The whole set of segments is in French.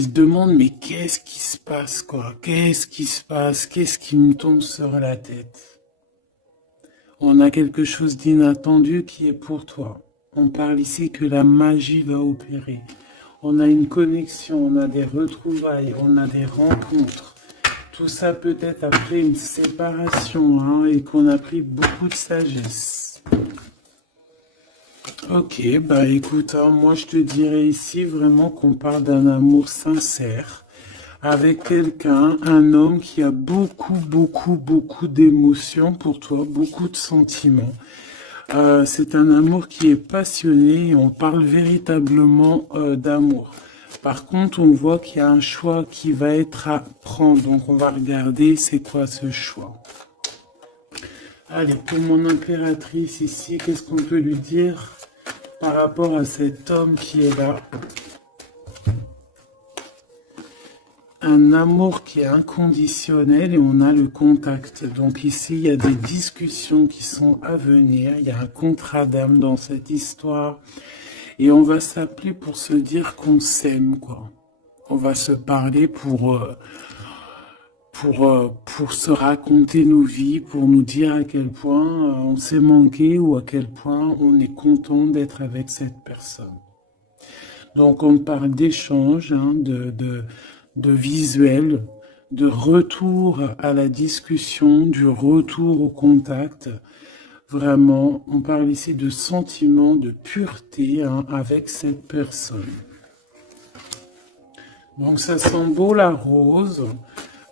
Il se demande, mais qu'est-ce qui se passe, quoi? Qu'est-ce qui se passe? Qu'est-ce qui me tombe sur la tête? On a quelque chose d'inattendu qui est pour toi. On parle ici que la magie va opérer. On a une connexion, on a des retrouvailles, on a des rencontres. Tout ça peut-être après une séparation, hein, et qu'on a pris beaucoup de sagesse. Ok, bah écoute, hein, moi je te dirais ici vraiment qu'on parle d'un amour sincère avec quelqu'un, un homme qui a beaucoup d'émotions pour toi, beaucoup de sentiments. C'est un amour qui est passionné et on parle véritablement d'amour. Par contre, on voit qu'il y a un choix qui va être à prendre. Donc, on va regarder c'est quoi ce choix. Allez, pour mon impératrice ici, qu'est-ce qu'on peut lui dire par rapport à cet homme qui est là? Un amour qui est inconditionnel et on a le contact. Donc ici, il y a des discussions qui sont à venir. Il y a un contrat d'âme dans cette histoire. Et on va s'appeler pour se dire qu'on s'aime, quoi. On va se parler pour se raconter nos vies, pour nous dire à quel point on s'est manqué ou à quel point on est content d'être avec cette personne. Donc on parle d'échange, hein, de visuel, de retour à la discussion, du retour au contact. Vraiment, on parle ici de sentiment, de pureté, hein, avec cette personne. Donc ça sent beau la rose,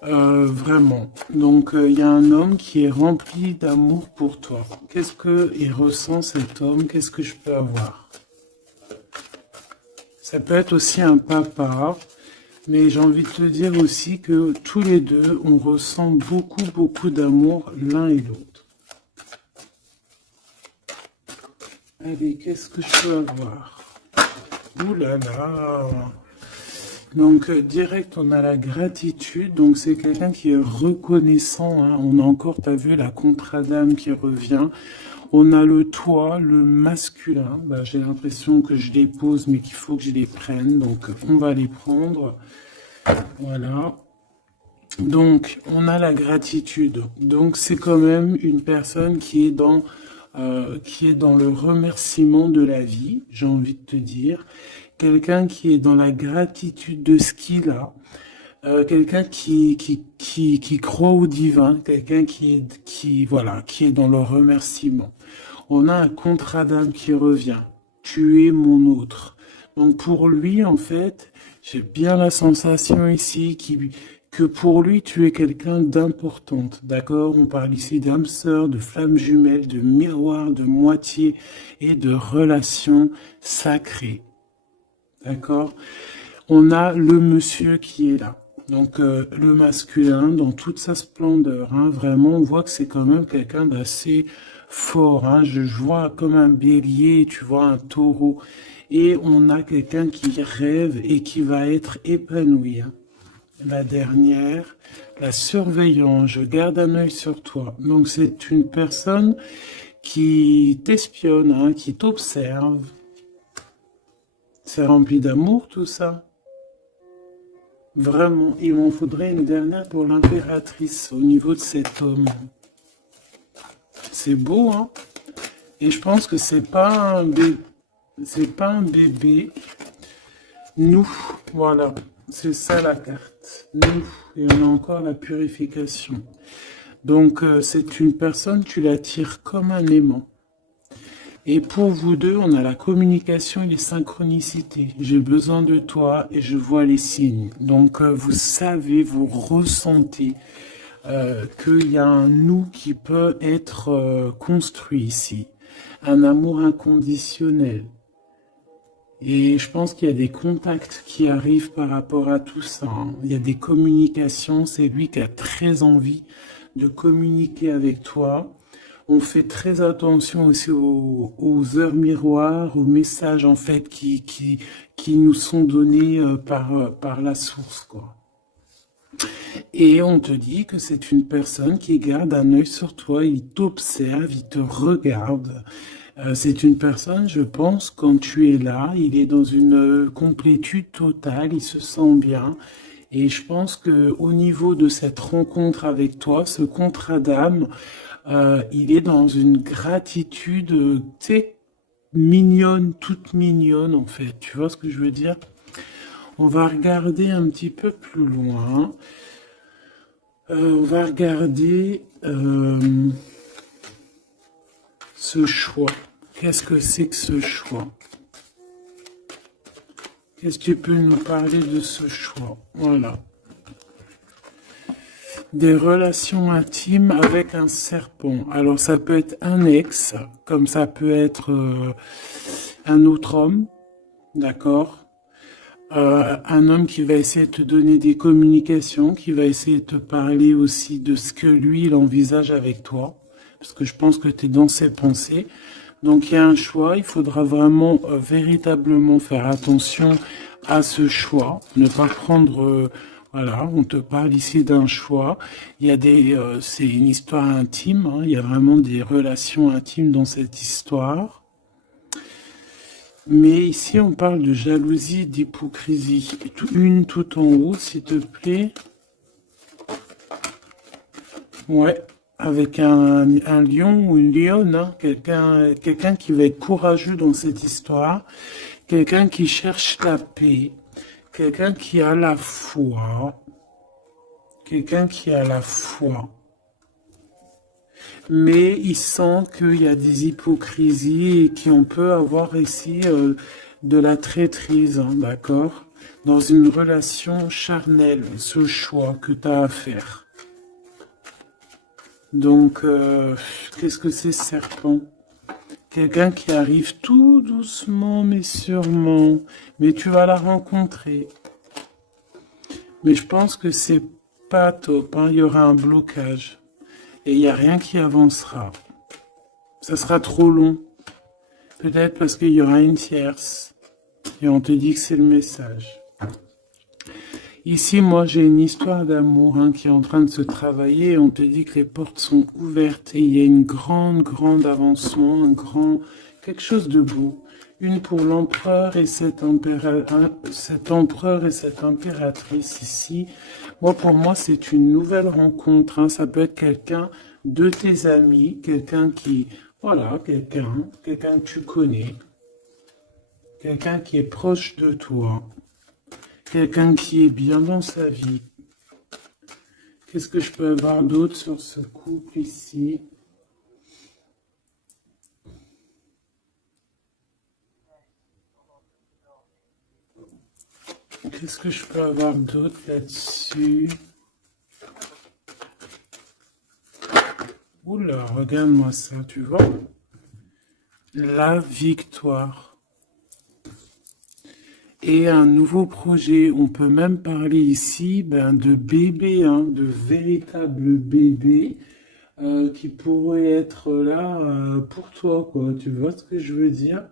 vraiment. Donc il y a un homme qui est rempli d'amour pour toi. Qu'est-ce qu'il ressent cet homme? Qu'est-ce que je peux avoir? Ça peut être aussi un papa, mais j'ai envie de te dire aussi que tous les deux, on ressent beaucoup d'amour l'un et l'autre. Allez, qu'est-ce que je peux avoir? Ouh là là! Donc, direct, on a la gratitude. Donc, c'est quelqu'un qui est reconnaissant, hein. On a encore, t'as vu, la contrat d'âme qui revient. On a le toi, le masculin. Bah, j'ai l'impression que je les pose, mais qu'il faut que je les prenne. Donc, on va les prendre. Voilà. Donc, on a la gratitude. Donc, c'est quand même une personne qui est dans le remerciement de la vie, j'ai envie de te dire. Quelqu'un qui est dans la gratitude de ce qu'il a. Quelqu'un qui croit au divin. Quelqu'un qui est dans le remerciement. On a un contrat d'âme qui revient. Tu es mon autre. Donc pour lui, en fait, j'ai bien la sensation ici que pour lui, tu es quelqu'un d'importante. D'accord? On parle ici d'âme sœur, de flamme jumelle, de miroir, de moitié et de relation sacrée. D'accord? On a le monsieur qui est là. Donc le masculin dans toute sa splendeur, hein, vraiment on voit que c'est quand même quelqu'un d'assez fort, hein. Je vois comme un bélier, tu vois un taureau, et on a quelqu'un qui rêve et qui va être épanoui, hein. La dernière, la surveillance, je garde un œil sur toi. Donc c'est une personne qui t'espionne, hein, qui t'observe. C'est rempli d'amour tout ça. Vraiment, il m'en faudrait une dernière pour l'impératrice au niveau de cet homme. C'est beau, hein? Et je pense que c'est pas un bébé. Nous, voilà, c'est ça la carte. Nous, et on a encore la purification. Donc, c'est une personne, tu l'attires comme un aimant. Et pour vous deux, on a la communication et les synchronicités. J'ai besoin de toi et je vois les signes. Donc, vous savez, vous ressentez qu'il y a un nous qui peut être construit ici. Un amour inconditionnel. Et je pense qu'il y a des contacts qui arrivent par rapport à tout ça, hein. Il y a des communications. C'est lui qui a très envie de communiquer avec toi. On fait très attention aussi aux heures miroirs, aux messages en fait qui nous sont donnés par la source, quoi. Et on te dit que c'est une personne qui garde un œil sur toi, il t'observe, il te regarde. C'est une personne, je pense, quand tu es là, il est dans une complétude totale, il se sent bien. Et je pense que au niveau de cette rencontre avec toi, ce contrat d'âme, il est dans une gratitude, tu sais, mignonne, toute mignonne en fait. Tu vois ce que je veux dire? On va regarder un petit peu plus loin. On va regarder ce choix. Qu'est-ce que c'est que ce choix? Qu'est-ce que tu peux nous parler de ce choix? Voilà. Des relations intimes avec un serpent. Alors ça peut être un ex, comme ça peut être un autre homme, d'accord? Un homme qui va essayer de te donner des communications, qui va essayer de te parler aussi de ce que lui, il envisage avec toi, parce que je pense que tu es dans ses pensées. Donc il y a un choix, il faudra vraiment véritablement faire attention à ce choix, ne pas prendre... voilà, on te parle ici d'un choix. Il y a c'est une histoire intime, hein, il y a vraiment des relations intimes dans cette histoire. Mais ici, on parle de jalousie, d'hypocrisie. Une tout en haut, s'il te plaît. Ouais, avec un lion ou une lionne, hein. Quelqu'un qui va être courageux dans cette histoire. Quelqu'un qui cherche la paix. Quelqu'un qui a la foi. Quelqu'un qui a la foi. Mais il sent qu'il y a des hypocrisies et qu'on peut avoir ici de la traîtrise, hein, d'accord? Dans une relation charnelle, ce choix que tu as à faire. Donc, qu'est-ce que c'est serpent? Quelqu'un qui arrive tout doucement mais sûrement, mais tu vas la rencontrer. Mais je pense que c'est pas top, hein, il y aura un blocage. Et il n'y a rien qui avancera. Ça sera trop long. Peut-être parce qu'il y aura une tierce. Et on te dit que c'est le message. Ici, moi, j'ai une histoire d'amour hein, qui est en train de se travailler. Et on te dit que les portes sont ouvertes. Et il y a une grande avancement, quelque chose de beau. Une pour l'empereur et cet empereur et cette impératrice ici. Moi, pour moi, c'est une nouvelle rencontre. Hein. Ça peut être quelqu'un de tes amis, quelqu'un qui, voilà, quelqu'un que tu connais, quelqu'un qui est proche de toi, quelqu'un qui est bien dans sa vie. Qu'est-ce que je peux avoir d'autre sur ce couple ici? Qu'est-ce que je peux avoir d'autre là-dessus? Oula, regarde-moi ça, tu vois? La victoire. Et un nouveau projet, on peut même parler ici de bébés, hein, de véritables bébés qui pourraient être là pour toi, quoi. Tu vois ce que je veux dire?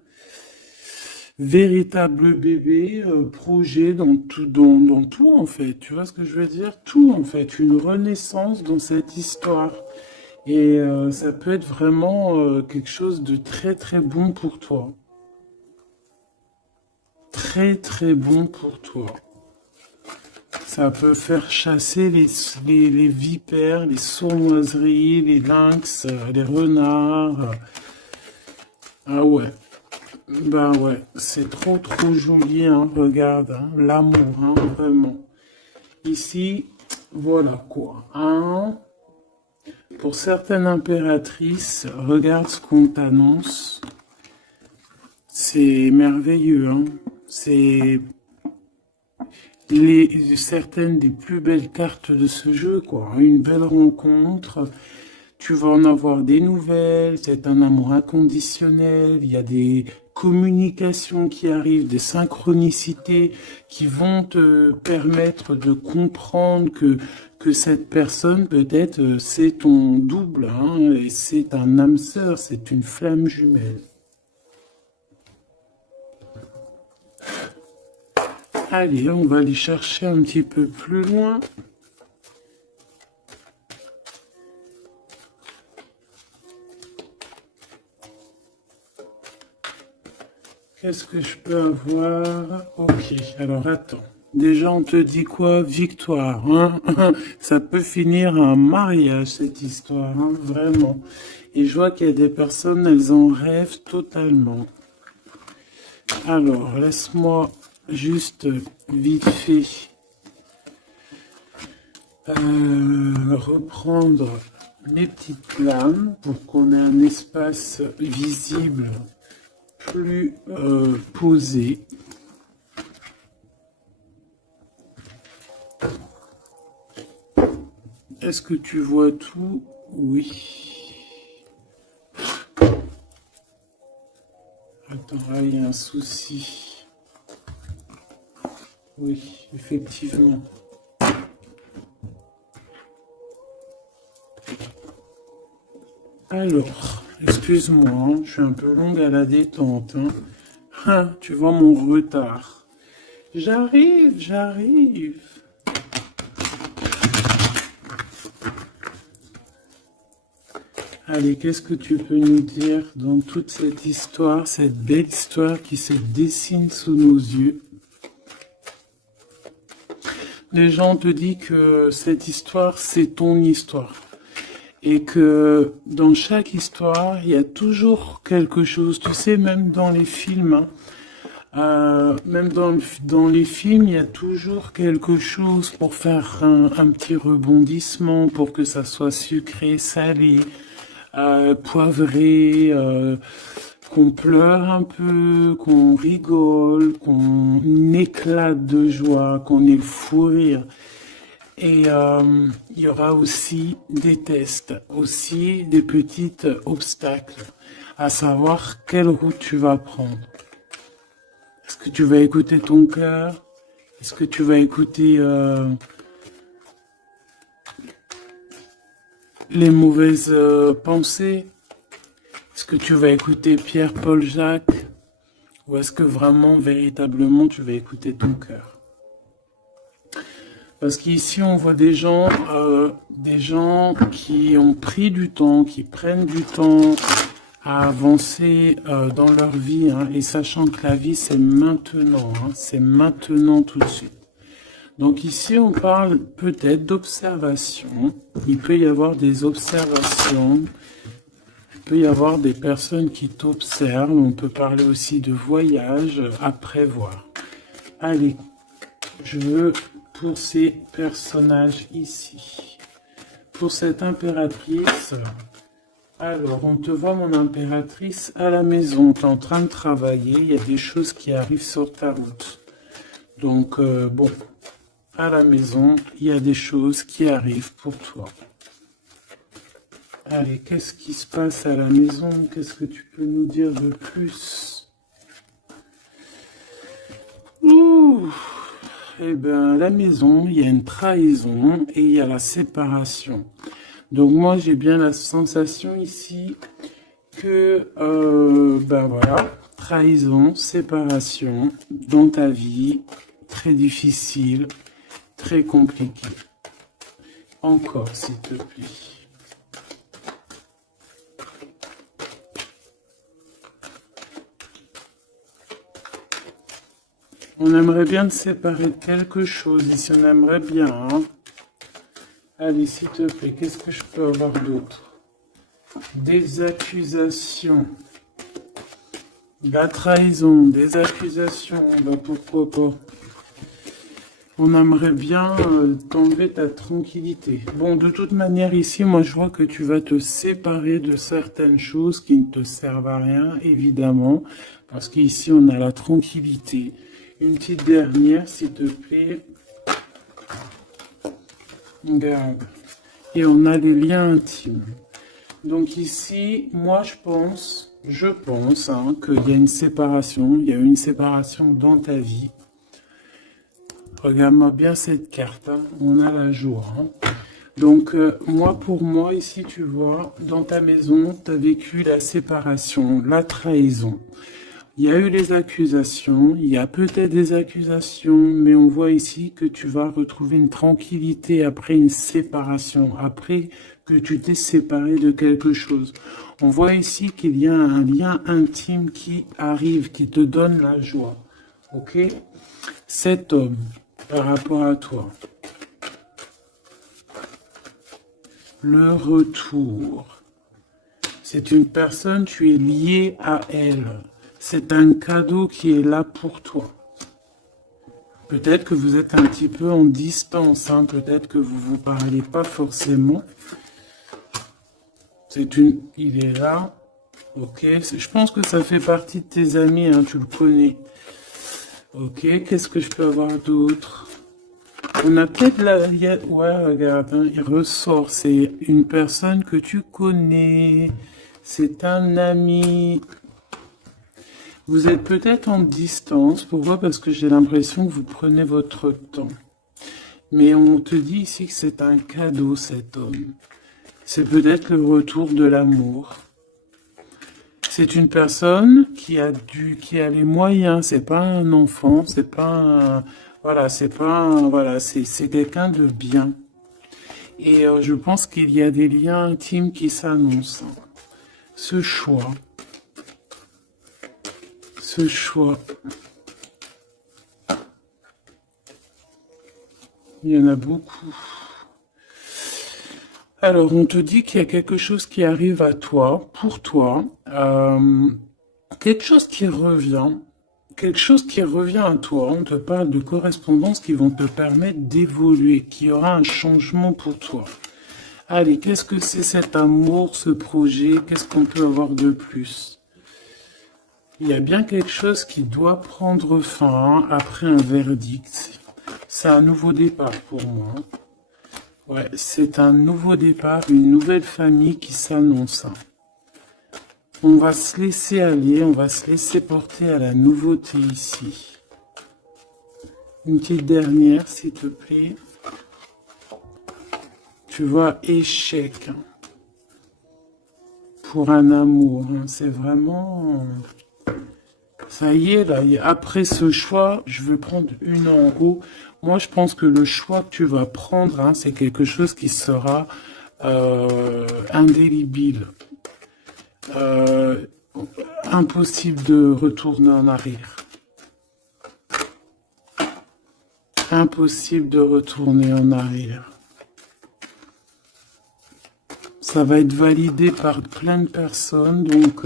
Véritable bébé, projet dans tout en fait. Tu vois ce que je veux dire? Tout en fait, une renaissance dans cette histoire. Et ça peut être vraiment quelque chose de très bon pour toi. Très bon pour toi. Ça peut faire chasser les vipères, les sournoiseries, les lynx, les renards. Ah ouais. Bah ouais, c'est trop joli, hein, regarde, hein, l'amour, hein, vraiment. Ici, voilà quoi, hein. Pour certaines impératrices, regarde ce qu'on t'annonce. C'est merveilleux, hein. C'est certaines des plus belles cartes de ce jeu, quoi. Une belle rencontre. Tu vas en avoir des nouvelles, c'est un amour inconditionnel, il y a des communications qui arrivent, des synchronicités qui vont te permettre de comprendre que cette personne, peut-être, c'est ton double, hein, et c'est un âme sœur, c'est une flamme jumelle. Allez, on va aller chercher un petit peu plus loin. Qu'est-ce que je peux avoir? Ok, alors attends. Déjà, on te dit quoi? Victoire, hein? Ça peut finir un mariage, cette histoire, hein, vraiment. Et je vois qu'il y a des personnes, elles en rêvent totalement. Alors, laisse-moi juste vite fait reprendre mes petites lames pour qu'on ait un espace visible plus posé. Est-ce que tu vois tout? Oui. Attends, là, il y a un souci. Oui, effectivement. Alors, excuse-moi, hein, je suis un peu longue à la détente. Hein. Ah, tu vois mon retard. J'arrive. Allez, qu'est-ce que tu peux nous dire dans toute cette histoire, cette belle histoire qui se dessine sous nos yeux? Les gens te disent que cette histoire, c'est ton histoire. Et que dans chaque histoire, il y a toujours quelque chose. Tu sais, même dans les films, hein, même dans les films, il y a toujours quelque chose pour faire un petit rebondissement, pour que ça soit sucré, salé, poivré, qu'on pleure un peu, qu'on rigole, qu'on éclate de joie, qu'on ait le fou rire. Et il y aura aussi des tests, aussi des petits obstacles, à savoir quelle route tu vas prendre. Est-ce que tu vas écouter ton cœur? Est-ce que tu vas écouter les mauvaises pensées? Est-ce que tu vas écouter Pierre, Paul, Jacques? Ou est-ce que vraiment, véritablement, tu vas écouter ton cœur? Parce qu'ici, on voit des gens qui ont pris du temps, qui prennent du temps à avancer dans leur vie, hein, et sachant que la vie, c'est maintenant, hein, c'est maintenant tout de suite. Donc ici, on parle peut-être d'observation. Il peut y avoir des observations. Il peut y avoir des personnes qui t'observent. On peut parler aussi de voyage à prévoir. Allez, je veux... Pour ces personnages ici, pour cette impératrice, alors on te voit mon impératrice à la maison, tu es en train de travailler, il y a des choses qui arrivent sur ta route. Donc bon, à la maison, il y a des choses qui arrivent pour toi. Allez, qu'est-ce qui se passe à la maison? Qu'est-ce que tu peux nous dire de plus? Ouh! Eh bien, à la maison, il y a une trahison et il y a la séparation. Donc moi, j'ai bien la sensation ici que, ben voilà, trahison, séparation dans ta vie, très difficile, très compliqué. Encore, s'il te plaît. On aimerait bien te séparer de quelque chose, ici on aimerait bien. Hein. Allez, s'il te plaît, qu'est-ce que je peux avoir d'autre? Des accusations. La trahison, des accusations, bah pourquoi pas. On aimerait bien t'enlever ta tranquillité. Bon, de toute manière, ici, moi je vois que tu vas te séparer de certaines choses qui ne te servent à rien, évidemment. Parce qu'ici, on a la tranquillité. Une petite dernière, s'il te plaît. Regarde. Et on a les liens intimes. Donc ici, moi je pense hein, qu'il y a une séparation. Il y a une séparation dans ta vie. Regarde-moi bien cette carte. Hein. On a la joie. Hein. Donc pour moi, ici, tu vois, dans ta maison, tu as vécu la séparation, la trahison. Il y a eu les accusations, il y a peut-être des accusations, mais on voit ici que tu vas retrouver une tranquillité après une séparation, après que tu t'es séparé de quelque chose. On voit ici qu'il y a un lien intime qui arrive, qui te donne la joie. Ok? Cet homme, par rapport à toi, le retour, c'est une personne, tu es lié à elle. C'est un cadeau qui est là pour toi. Peut-être que vous êtes un petit peu en distance, hein, peut-être que vous ne vous parlez pas forcément. Il est là, ok. Je pense que ça fait partie de tes amis, hein, tu le connais. Ok, qu'est-ce que je peux avoir d'autre? On a peut-être ouais, regarde, hein, il ressort. C'est une personne que tu connais. C'est un ami. Vous êtes peut-être en distance. Pourquoi? Parce que j'ai l'impression que vous prenez votre temps. Mais on te dit ici que c'est un cadeau, cet homme. C'est peut-être le retour de l'amour. C'est une personne qui a les moyens. C'est pas un enfant. C'est pas un, voilà, c'est quelqu'un de bien. Et je pense qu'il y a des liens intimes qui s'annoncent. Ce choix. Il y en a beaucoup. Alors, on te dit qu'il y a quelque chose qui arrive à toi, pour toi, quelque chose qui revient à toi. On te parle de correspondances qui vont te permettre d'évoluer, qu'il y aura un changement pour toi. Allez, qu'est-ce que c'est cet amour, ce projet? Qu'est-ce qu'on peut avoir de plus? Il y a bien quelque chose qui doit prendre fin après un verdict. C'est un nouveau départ pour moi. Ouais, c'est un nouveau départ, une nouvelle famille qui s'annonce. On va se laisser aller, on va se laisser porter à la nouveauté ici. Une petite dernière, s'il te plaît. Tu vois, échec. Pour un amour, hein. C'est vraiment... Ça y est, là, après ce choix, je veux prendre une en haut. Moi, je pense que le choix que tu vas prendre, hein, c'est quelque chose qui sera indélébile. Impossible de retourner en arrière. Impossible de retourner en arrière. Ça va être validé par plein de personnes, donc...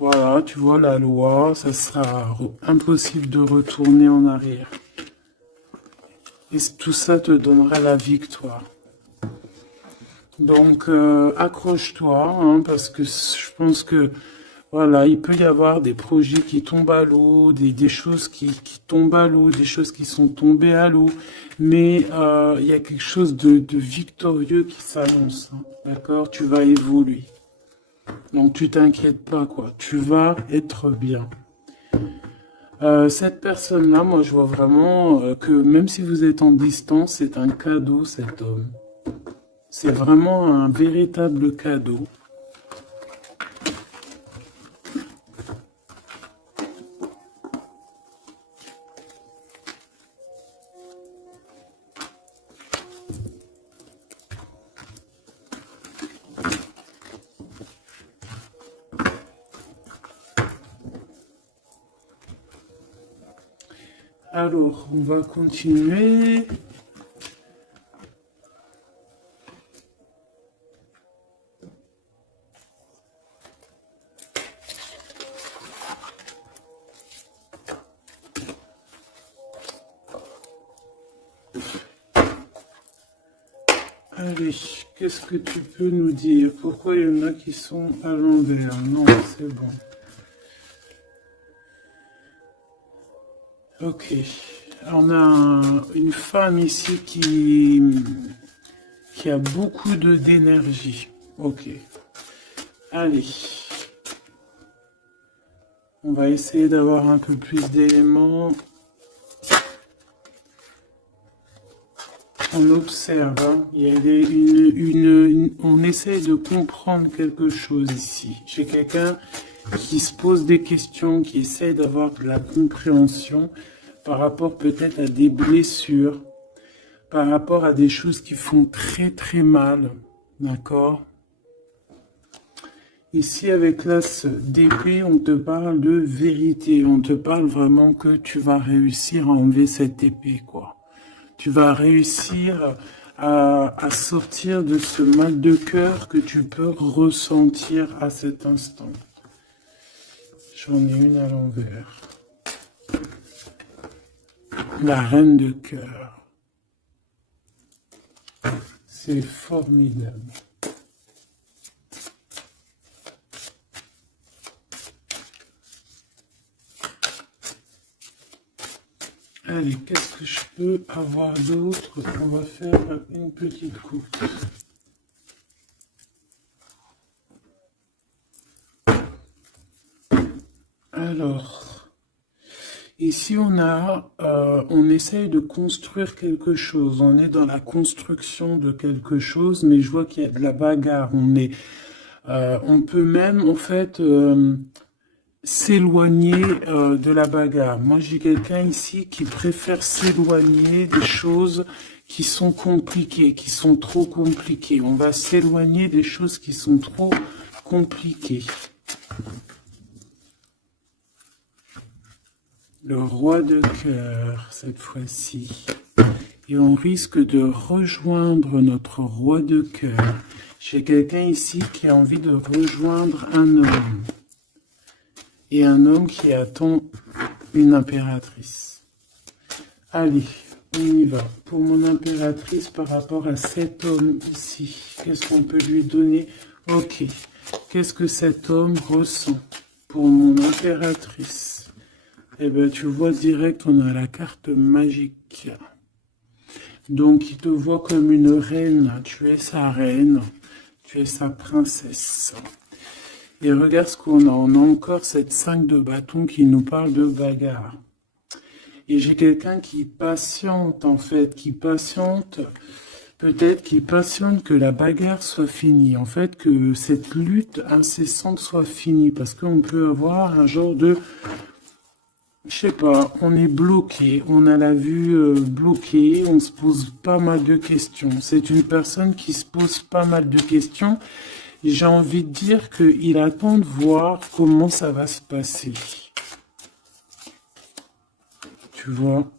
voilà, tu vois la loi, ça sera impossible de retourner en arrière. Et tout ça te donnera la victoire. Donc, accroche-toi, hein, parce que je pense que, voilà, il peut y avoir des projets qui tombent à l'eau, des choses qui tombent à l'eau, des choses qui sont tombées à l'eau, mais il y a quelque chose de victorieux qui s'annonce, hein, d'accord? Tu vas évoluer. Donc tu t'inquiètes pas, quoi. Tu vas être bien. Cette personne-là, moi je vois vraiment que même si vous êtes en distance, c'est un cadeau, cet homme. C'est vraiment un véritable cadeau. Alors, on va continuer. Allez, qu'est-ce que tu peux nous dire? Pourquoi il y en a qui sont à l'envers? Non, c'est bon. Ok, on a une femme ici qui a beaucoup d'énergie. Ok, allez. On va essayer d'avoir un peu plus d'éléments. On observe, hein. Il y a on essaie de comprendre quelque chose ici. J'ai quelqu'un qui se pose des questions, qui essaie d'avoir de la compréhension par rapport peut-être à des blessures, par rapport à des choses qui font très très mal, d'accord? Ici, avec l'as d'épée, on te parle de vérité, on te parle vraiment que tu vas réussir à enlever cette épée, quoi. Tu vas réussir à sortir de ce mal de cœur que tu peux ressentir à cet instant. J'en ai une à l'envers. La reine de cœur. C'est formidable. Allez, qu'est-ce que je peux avoir d'autre? On va faire une petite coupe. Alors, ici on essaye de construire quelque chose. On est dans la construction de quelque chose, mais je vois qu'il y a de la bagarre. On peut même, en fait, s'éloigner de la bagarre. Moi, j'ai quelqu'un ici qui préfère s'éloigner des choses qui sont compliquées, qui sont trop compliquées. On va s'éloigner des choses qui sont trop compliquées. Le roi de cœur, cette fois-ci. Et on risque de rejoindre notre roi de cœur. J'ai quelqu'un ici qui a envie de rejoindre un homme. Et un homme qui attend une impératrice. Allez, on y va. Pour mon impératrice, par rapport à cet homme ici, qu'est-ce qu'on peut lui donner? Ok. Qu'est-ce que cet homme ressent pour mon impératrice? Eh bien, tu vois direct, on a la carte magique. Donc, il te voit comme une reine. Tu es sa reine. Tu es sa princesse. Et regarde ce qu'on a. On a encore cette 5 de bâton qui nous parle de bagarre. Et j'ai quelqu'un qui patiente, en fait, qui patiente, peut-être qui patiente que la bagarre soit finie. En fait, que cette lutte incessante soit finie. Parce qu'on peut avoir un genre de... Je sais pas, on est bloqué, on a la vue bloquée, on se pose pas mal de questions. C'est une personne qui se pose pas mal de questions. J'ai envie de dire qu'il attend de voir comment ça va se passer. Tu vois?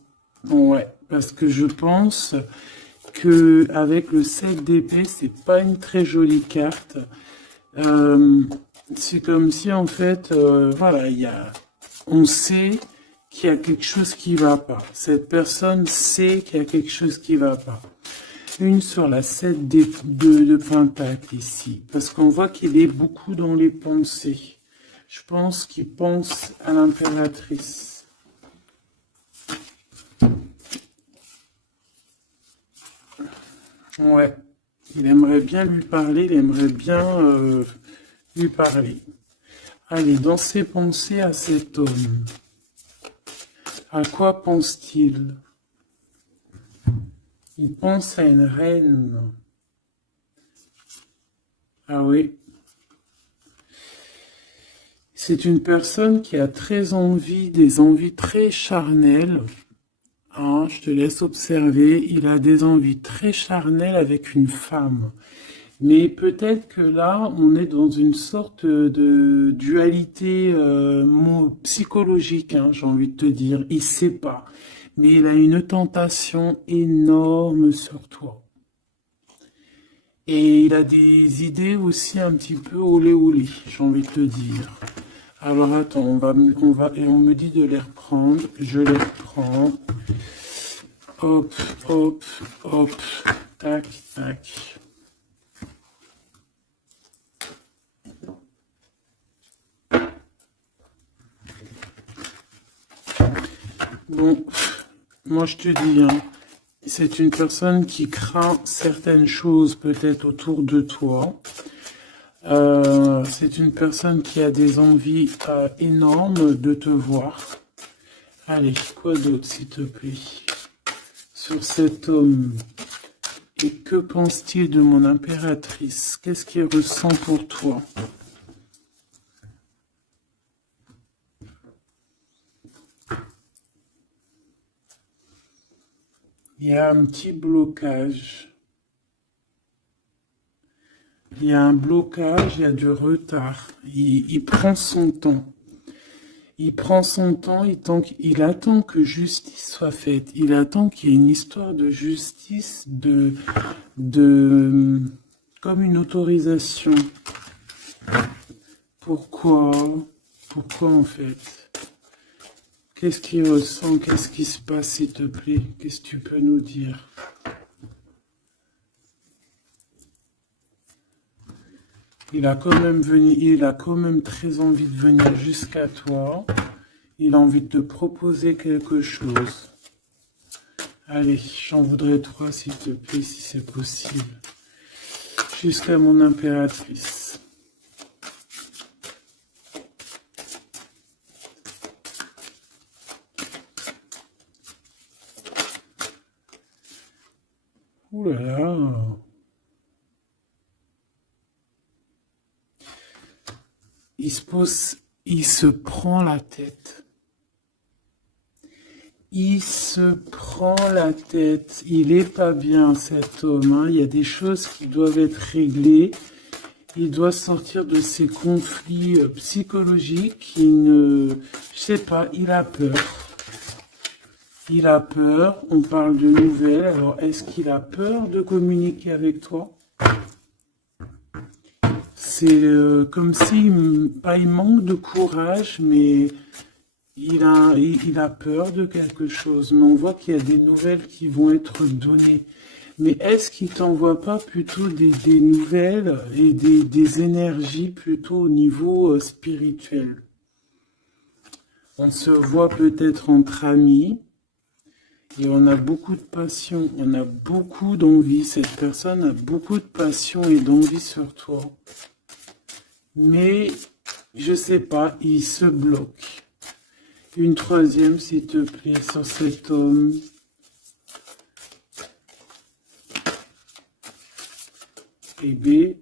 Ouais, parce que je pense que avec le 7 d'épée, c'est pas une très jolie carte. C'est comme si en fait, voilà, on sait qu'il y a quelque chose qui va pas. Cette personne sait qu'il y a quelque chose qui va pas. Une sur la 7 de Pentacle ici. Parce qu'on voit qu'il est beaucoup dans les pensées. Je pense qu'il pense à l'impératrice. Ouais. Il aimerait bien lui parler, il aimerait bien lui parler. Allez, dans ses pensées à cet homme. À quoi pense-t-il? Il pense à une reine. Ah oui. C'est une personne qui a très envie, des envies très charnelles. Hein, je te laisse observer. Il a des envies très charnelles avec une femme. Mais peut-être que là, on est dans une sorte de dualité psychologique, hein, j'ai envie de te dire. Il sait pas. Mais il a une tentation énorme sur toi. Et il a des idées aussi un petit peu olé olé, j'ai envie de te dire. Alors attends, et on me dit de les reprendre. Je les reprends. Hop, hop, hop. Tac, tac. Bon, moi je te dis, hein, c'est une personne qui craint certaines choses peut-être autour de toi. C'est une personne qui a des envies énormes de te voir. Allez, quoi d'autre s'il te plaît? Sur cet homme. Et que pense-t-il de mon impératrice? Qu'est-ce qu'il ressent pour toi? y a un petit blocage. Il y a un blocage, il y a du retard. Il prend son temps. Il prend son temps, il attend que justice soit faite. Il attend qu'il y ait une histoire de justice, comme une autorisation. Pourquoi? Pourquoi en fait? Qu'est-ce qu'il ressent? Qu'est-ce qui se passe, s'il te plaît? Qu'est-ce que tu peux nous dire? Il a quand même très envie de venir jusqu'à toi. Il a envie de te proposer quelque chose. Allez, j'en voudrais 3, s'il te plaît, si c'est possible. Jusqu'à mon impératrice. Ouh là là. Il se prend la tête. Il se prend la tête. Il est pas bien, cet homme, hein. Il y a des choses qui doivent être réglées. Il doit sortir de ces conflits psychologiques. Je sais pas, il a peur. Il a peur. On parle de nouvelles. Alors, est-ce qu'il a peur de communiquer avec toi? C'est comme si, pas il manque de courage, mais il a peur de quelque chose. Mais on voit qu'il y a des nouvelles qui vont être données. Mais est-ce qu'il t'envoie pas plutôt des nouvelles et des énergies plutôt au niveau spirituel? On se voit peut-être entre amis et on a beaucoup de passion, on a beaucoup d'envie. Cette personne a beaucoup de passion et d'envie sur toi. Mais, je sais pas, il se bloque. Une troisième, s'il te plaît, sur cet homme. Et B.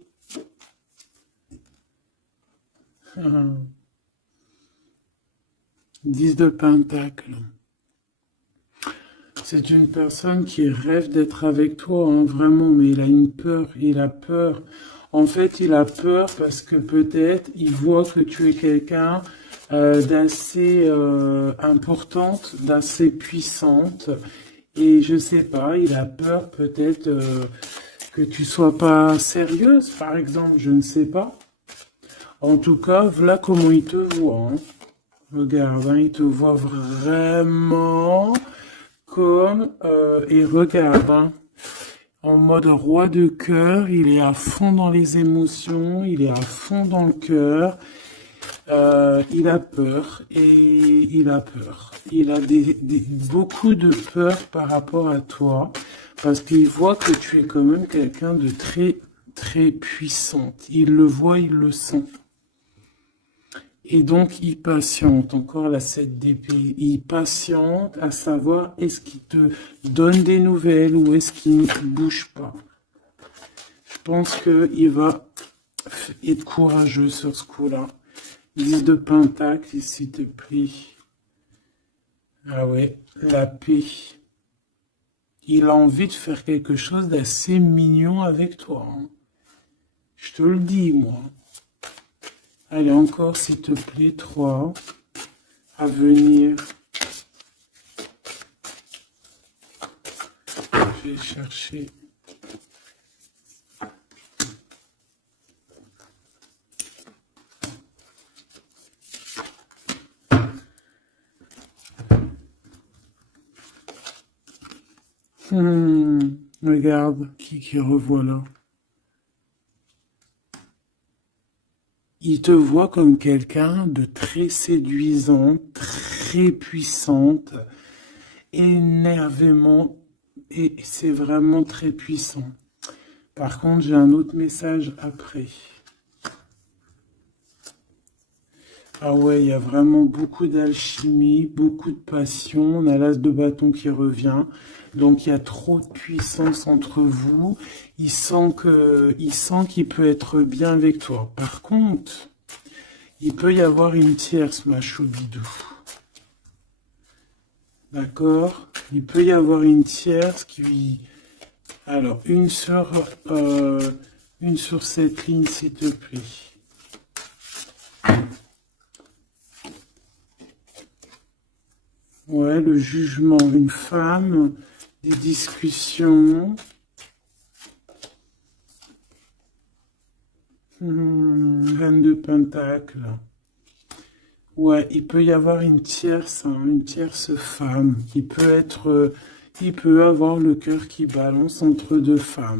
10 de Pentacle. C'est une personne qui rêve d'être avec toi, hein, vraiment, mais il a une peur, il a peur. En fait, il a peur parce que peut-être il voit que tu es quelqu'un d'assez importante, d'assez puissante. Et je sais pas, il a peur peut-être que tu sois pas sérieuse, par exemple, je ne sais pas. En tout cas, voilà comment il te voit. Hein. Regarde, hein, il te voit vraiment comme... et regarde, hein, en mode roi de cœur, il est à fond dans les émotions, il est à fond dans le cœur. Il a peur et il a peur. Il a beaucoup de peur par rapport à toi parce qu'il voit que tu es quand même quelqu'un de très, très puissante. Il le voit, il le sent. Et donc, il patiente. Encore la 7 d'épée. Il patiente à savoir est-ce qu'il te donne des nouvelles ou est-ce qu'il ne bouge pas. Je pense qu'il va être courageux sur ce coup-là. 10 de Pentacle, s'il te plaît. Ah ouais, la paix. Il a envie de faire quelque chose d'assez mignon avec toi. Hein. Je te le dis, moi. Allez, encore, s'il te plaît, 3. À venir. Je vais chercher... Regarde, qui revoit là. Il te voit comme quelqu'un de très séduisant, très puissante, énervément, et c'est vraiment très puissant. Par contre, j'ai un autre message après. Ah ouais, il y a vraiment beaucoup d'alchimie, beaucoup de passion. On a l'as de bâton qui revient. Donc, il y a trop de puissance entre vous. Il sent qu'il peut être bien avec toi. Par contre, il peut y avoir une tierce, ma choubidou. D'accord? Il peut y avoir une tierce qui... Alors, une sur cette ligne, s'il te plaît. Ouais, le jugement, une femme, des discussions. Reine de Pentacle. Ouais, il peut y avoir une tierce femme. Il peut avoir le cœur qui balance entre deux femmes.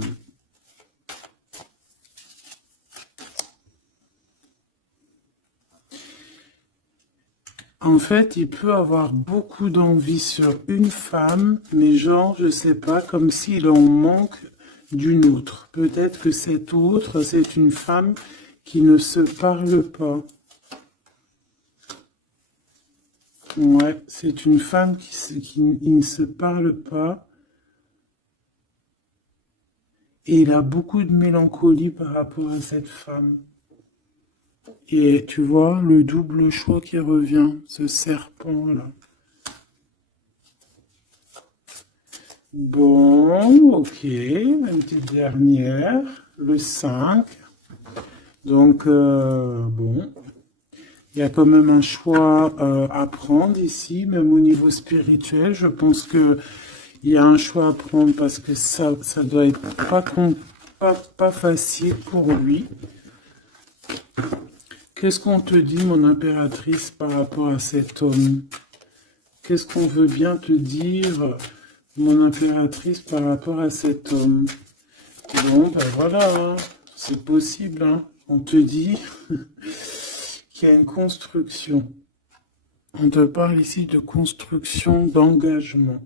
En fait, il peut avoir beaucoup d'envie sur une femme, mais genre, je sais pas, comme s'il en manque d'une autre. Peut-être que cette autre, c'est une femme qui ne se parle pas. Ouais, c'est une femme qui ne se parle pas. Et il a beaucoup de mélancolie par rapport à cette femme. Et tu vois, le double choix qui revient, ce serpent-là. Bon, ok, une petite dernière, le 5. Donc, bon, il y a quand même un choix à prendre ici, même au niveau spirituel. Je pense que il y a un choix à prendre parce que ça doit être pas facile pour lui. Qu'est-ce qu'on te dit, mon impératrice, par rapport à cet homme? Qu'est-ce qu'on veut bien te dire, mon impératrice, par rapport à cet homme? Bon, ben voilà, hein, c'est possible, hein. On te dit qu'il y a une construction. On te parle ici de construction, d'engagement.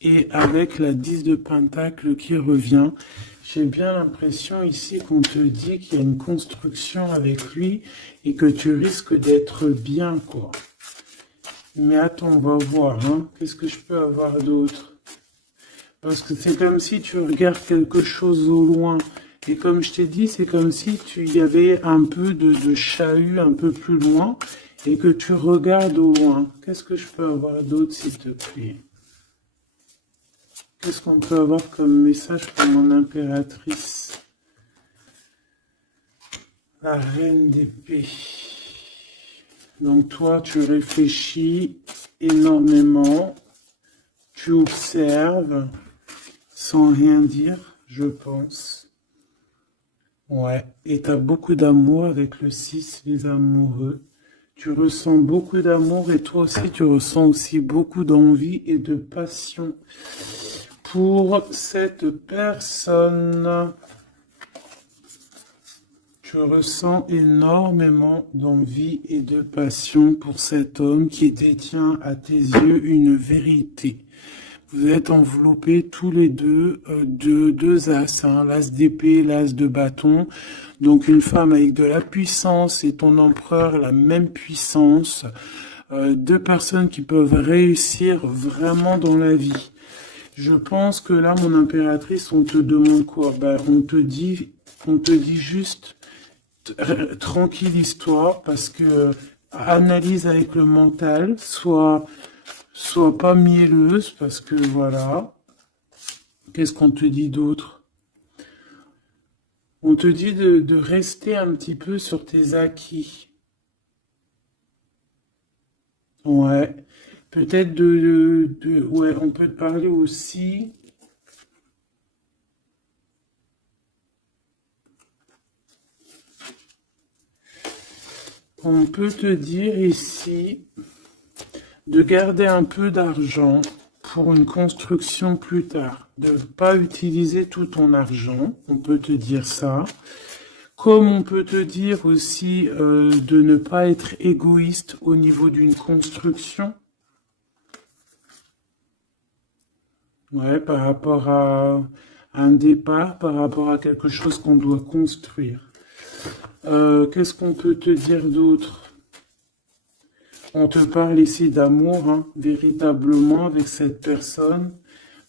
Et avec la 10 de Pentacle qui revient, j'ai bien l'impression ici qu'on te dit qu'il y a une construction avec lui et que tu risques d'être bien, quoi. Mais attends, on va voir, hein. Qu'est-ce que je peux avoir d'autre? Parce que c'est comme si tu regardes quelque chose au loin. Et comme je t'ai dit, c'est comme si tu y avait un peu de chahut un peu plus loin et que tu regardes au loin. Qu'est-ce que je peux avoir d'autre, s'il te plaît? Qu'est-ce qu'on peut avoir comme message pour mon impératrice? La reine d'épée. Donc toi, tu réfléchis énormément, tu observes, sans rien dire, je pense. Ouais, et tu as beaucoup d'amour avec le 6, les amoureux. Tu ressens beaucoup d'amour et toi aussi, tu ressens aussi beaucoup d'envie et de passion pour cette personne. Tu ressens énormément d'envie et de passion pour cet homme qui détient à tes yeux une vérité. Vous êtes enveloppés tous les deux de deux as, hein, l'as d'épée, l'as de bâton. Donc une femme avec de la puissance et ton empereur la même puissance. Deux personnes qui peuvent réussir vraiment dans la vie. Je pense que là, mon impératrice, on te demande quoi? Ben, on te dit juste tranquille histoire, parce que analyse avec le mental, soit pas mielleuse, parce que voilà. Qu'est-ce qu'on te dit d'autre? On te dit de rester un petit peu sur tes acquis. Ouais. Peut-être ouais, on peut te parler aussi. On peut te dire ici de garder un peu d'argent pour une construction plus tard. De ne pas utiliser tout ton argent, on peut te dire ça. Comme on peut te dire aussi de ne pas être égoïste au niveau d'une construction. Ouais, par rapport à un départ, par rapport à quelque chose qu'on doit construire. Qu'est-ce qu'on peut te dire d'autre? On te parle ici d'amour, hein, véritablement, avec cette personne,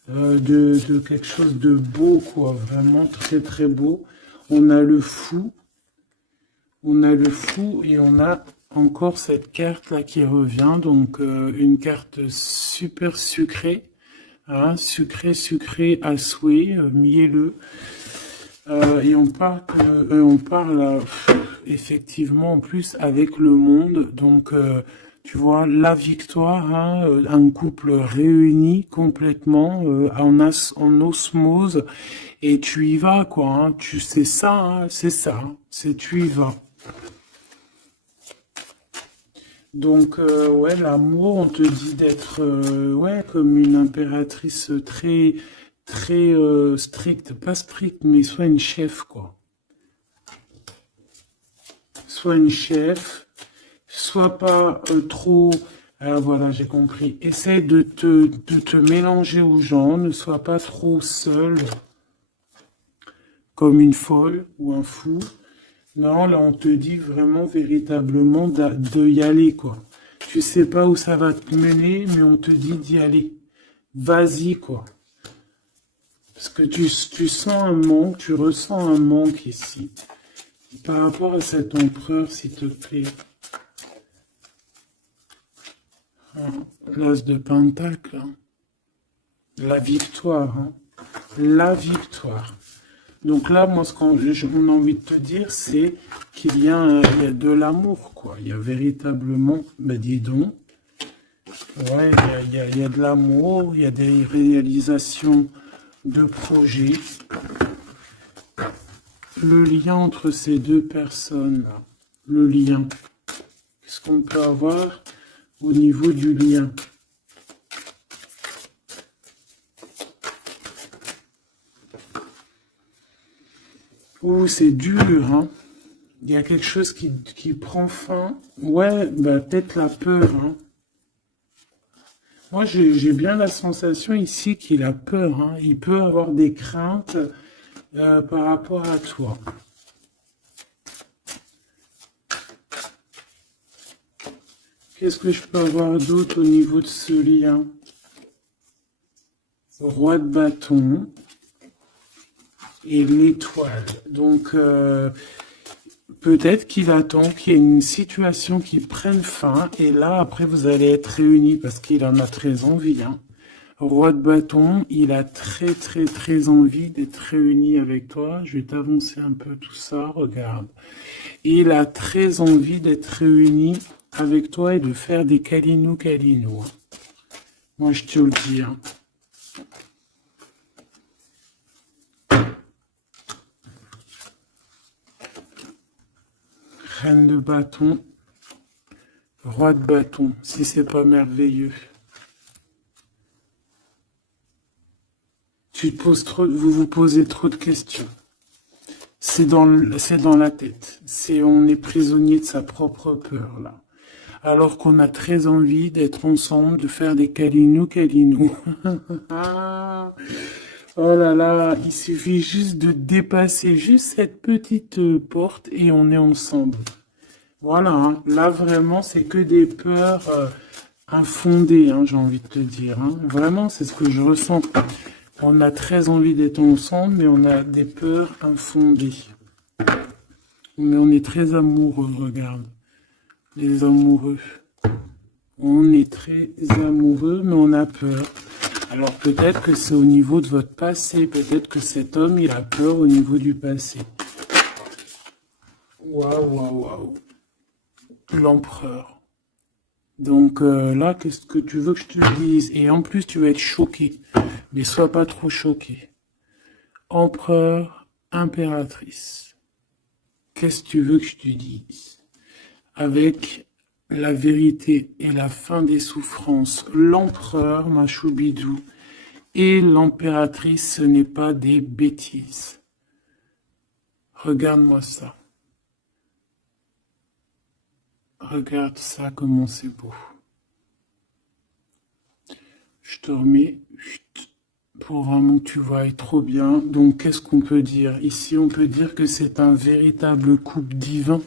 de quelque chose de beau, quoi, vraiment très très beau. On a le fou et on a encore cette carte là qui revient, donc une carte super sucrée, hein, sucrée à souhait, mielleux. Et on parle effectivement en plus avec le monde, donc tu vois la victoire, hein, un couple réuni complètement en osmose, et tu y vas quoi, hein, tu sais ça, hein, c'est ça, hein, c'est tu y vas. Donc ouais, l'amour, on te dit d'être ouais comme une impératrice très stricte, pas stricte, mais soit une chef quoi. Soit une chef, soit pas trop. Ah, voilà, j'ai compris. Essaie de te mélanger aux gens, ne sois pas trop seul, comme une folle ou un fou. Non, là, on te dit vraiment, véritablement, de y aller, quoi. Tu sais pas où ça va te mener, mais on te dit d'y aller. Vas-y, quoi. Parce que tu sens un manque, tu ressens un manque ici. Par rapport à cet empereur, s'il te plaît. L'as de Pentacle. Hein. La victoire. Hein. La victoire. Donc là, moi, ce qu'on a envie de te dire, c'est qu'il y a de l'amour, quoi. Il y a véritablement, ben dis donc, ouais, il y a de l'amour, il y a des réalisations de projets. Le lien entre ces deux personnes, là, le lien, qu'est-ce qu'on peut avoir au niveau du lien? Oh, c'est dur, hein. Il y a quelque chose qui prend fin. Ouais, bah, peut-être la peur, hein. Moi, j'ai bien la sensation ici qu'il a peur, hein. Il peut avoir des craintes par rapport à toi. Qu'est-ce que je peux avoir d'autre au niveau de ce lien? Roi de bâton et l'étoile. Donc, peut-être qu'il attend qu'il y ait une situation qui prenne fin, et là, après, vous allez être réunis, parce qu'il en a très envie. Hein. Roi de bâton, il a très envie d'être réuni avec toi. Je vais t'avancer un peu tout ça, regarde. Il a très envie d'être réuni avec toi et de faire des câlinou. Hein. Moi, je te le dis. Hein. Reine de bâton, roi de bâton, si c'est pas merveilleux. Vous vous posez trop de questions. C'est dans la tête. On est prisonnier de sa propre peur, là. Alors qu'on a très envie d'être ensemble, de faire des câlinou. Oh là là, il suffit juste de dépasser juste cette petite porte et on est ensemble. Voilà, hein. Là vraiment c'est que des peurs infondées, hein, j'ai envie de te dire. Hein. Vraiment c'est ce que je ressens. On a très envie d'être ensemble, mais on a des peurs infondées. Mais on est très amoureux, regarde. Les amoureux. On est très amoureux, mais on a peur. Alors peut-être que c'est au niveau de votre passé, peut-être que cet homme, il a peur au niveau du passé. Waouh. L'empereur. Donc là, qu'est-ce que tu veux que je te dise? Et en plus, tu vas être choqué. Mais sois pas trop choqué. Empereur, impératrice. Qu'est-ce que tu veux que je te dise? Avec la vérité et la fin des souffrances, l'empereur, ma choubidou, et l'impératrice, ce n'est pas des bêtises. Regarde-moi ça. Regarde ça, comment c'est beau. Je te remets pour vraiment que tu vois trop bien. Donc, qu'est-ce qu'on peut dire? Ici, on peut dire que c'est un véritable couple divin.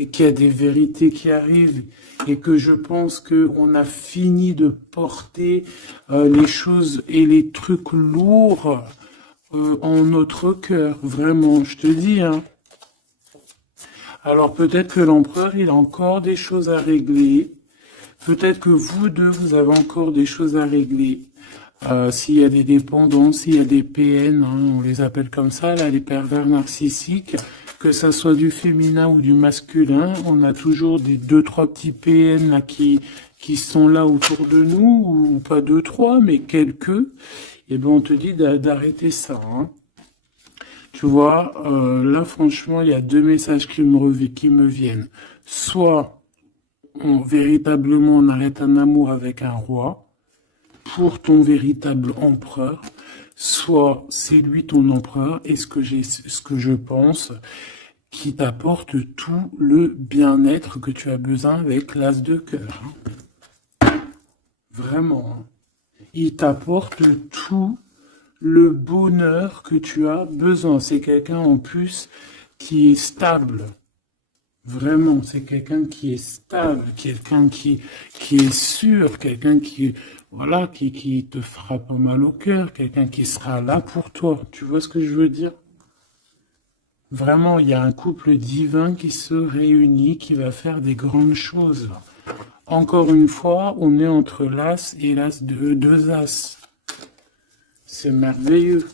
Et qu'il y a des vérités qui arrivent, et que je pense qu'on a fini de porter les choses et les trucs lourds en notre cœur, vraiment, je te dis. Hein. Alors peut-être que l'empereur, il a encore des choses à régler. Peut-être que vous deux, vous avez encore des choses à régler. S'il y a des dépendances, s'il y a des PN, hein, on les appelle comme ça, là, les pervers narcissiques, que ça soit du féminin ou du masculin, on a toujours des 2-3 petits PN là, qui sont là autour de nous, ou pas 2-3, mais quelques. Et ben on te dit d'arrêter ça. Hein. Tu vois, là franchement, il y a deux messages qui me viennent. Soit véritablement on arrête un amour avec un roi, pour ton véritable empereur, soit c'est lui ton empereur, et ce que je pense, qui t'apporte tout le bien-être que tu as besoin avec l'as de cœur. Vraiment. Il t'apporte tout le bonheur que tu as besoin. C'est quelqu'un en plus qui est stable. Vraiment, c'est quelqu'un qui est stable, quelqu'un qui est sûr, quelqu'un qui, voilà, qui te fera pas mal au cœur, quelqu'un qui sera là pour toi. Tu vois ce que je veux dire? Vraiment, il y a un couple divin qui se réunit, qui va faire des grandes choses. Encore une fois, on est entre l'as et l'as de deux as. C'est merveilleux.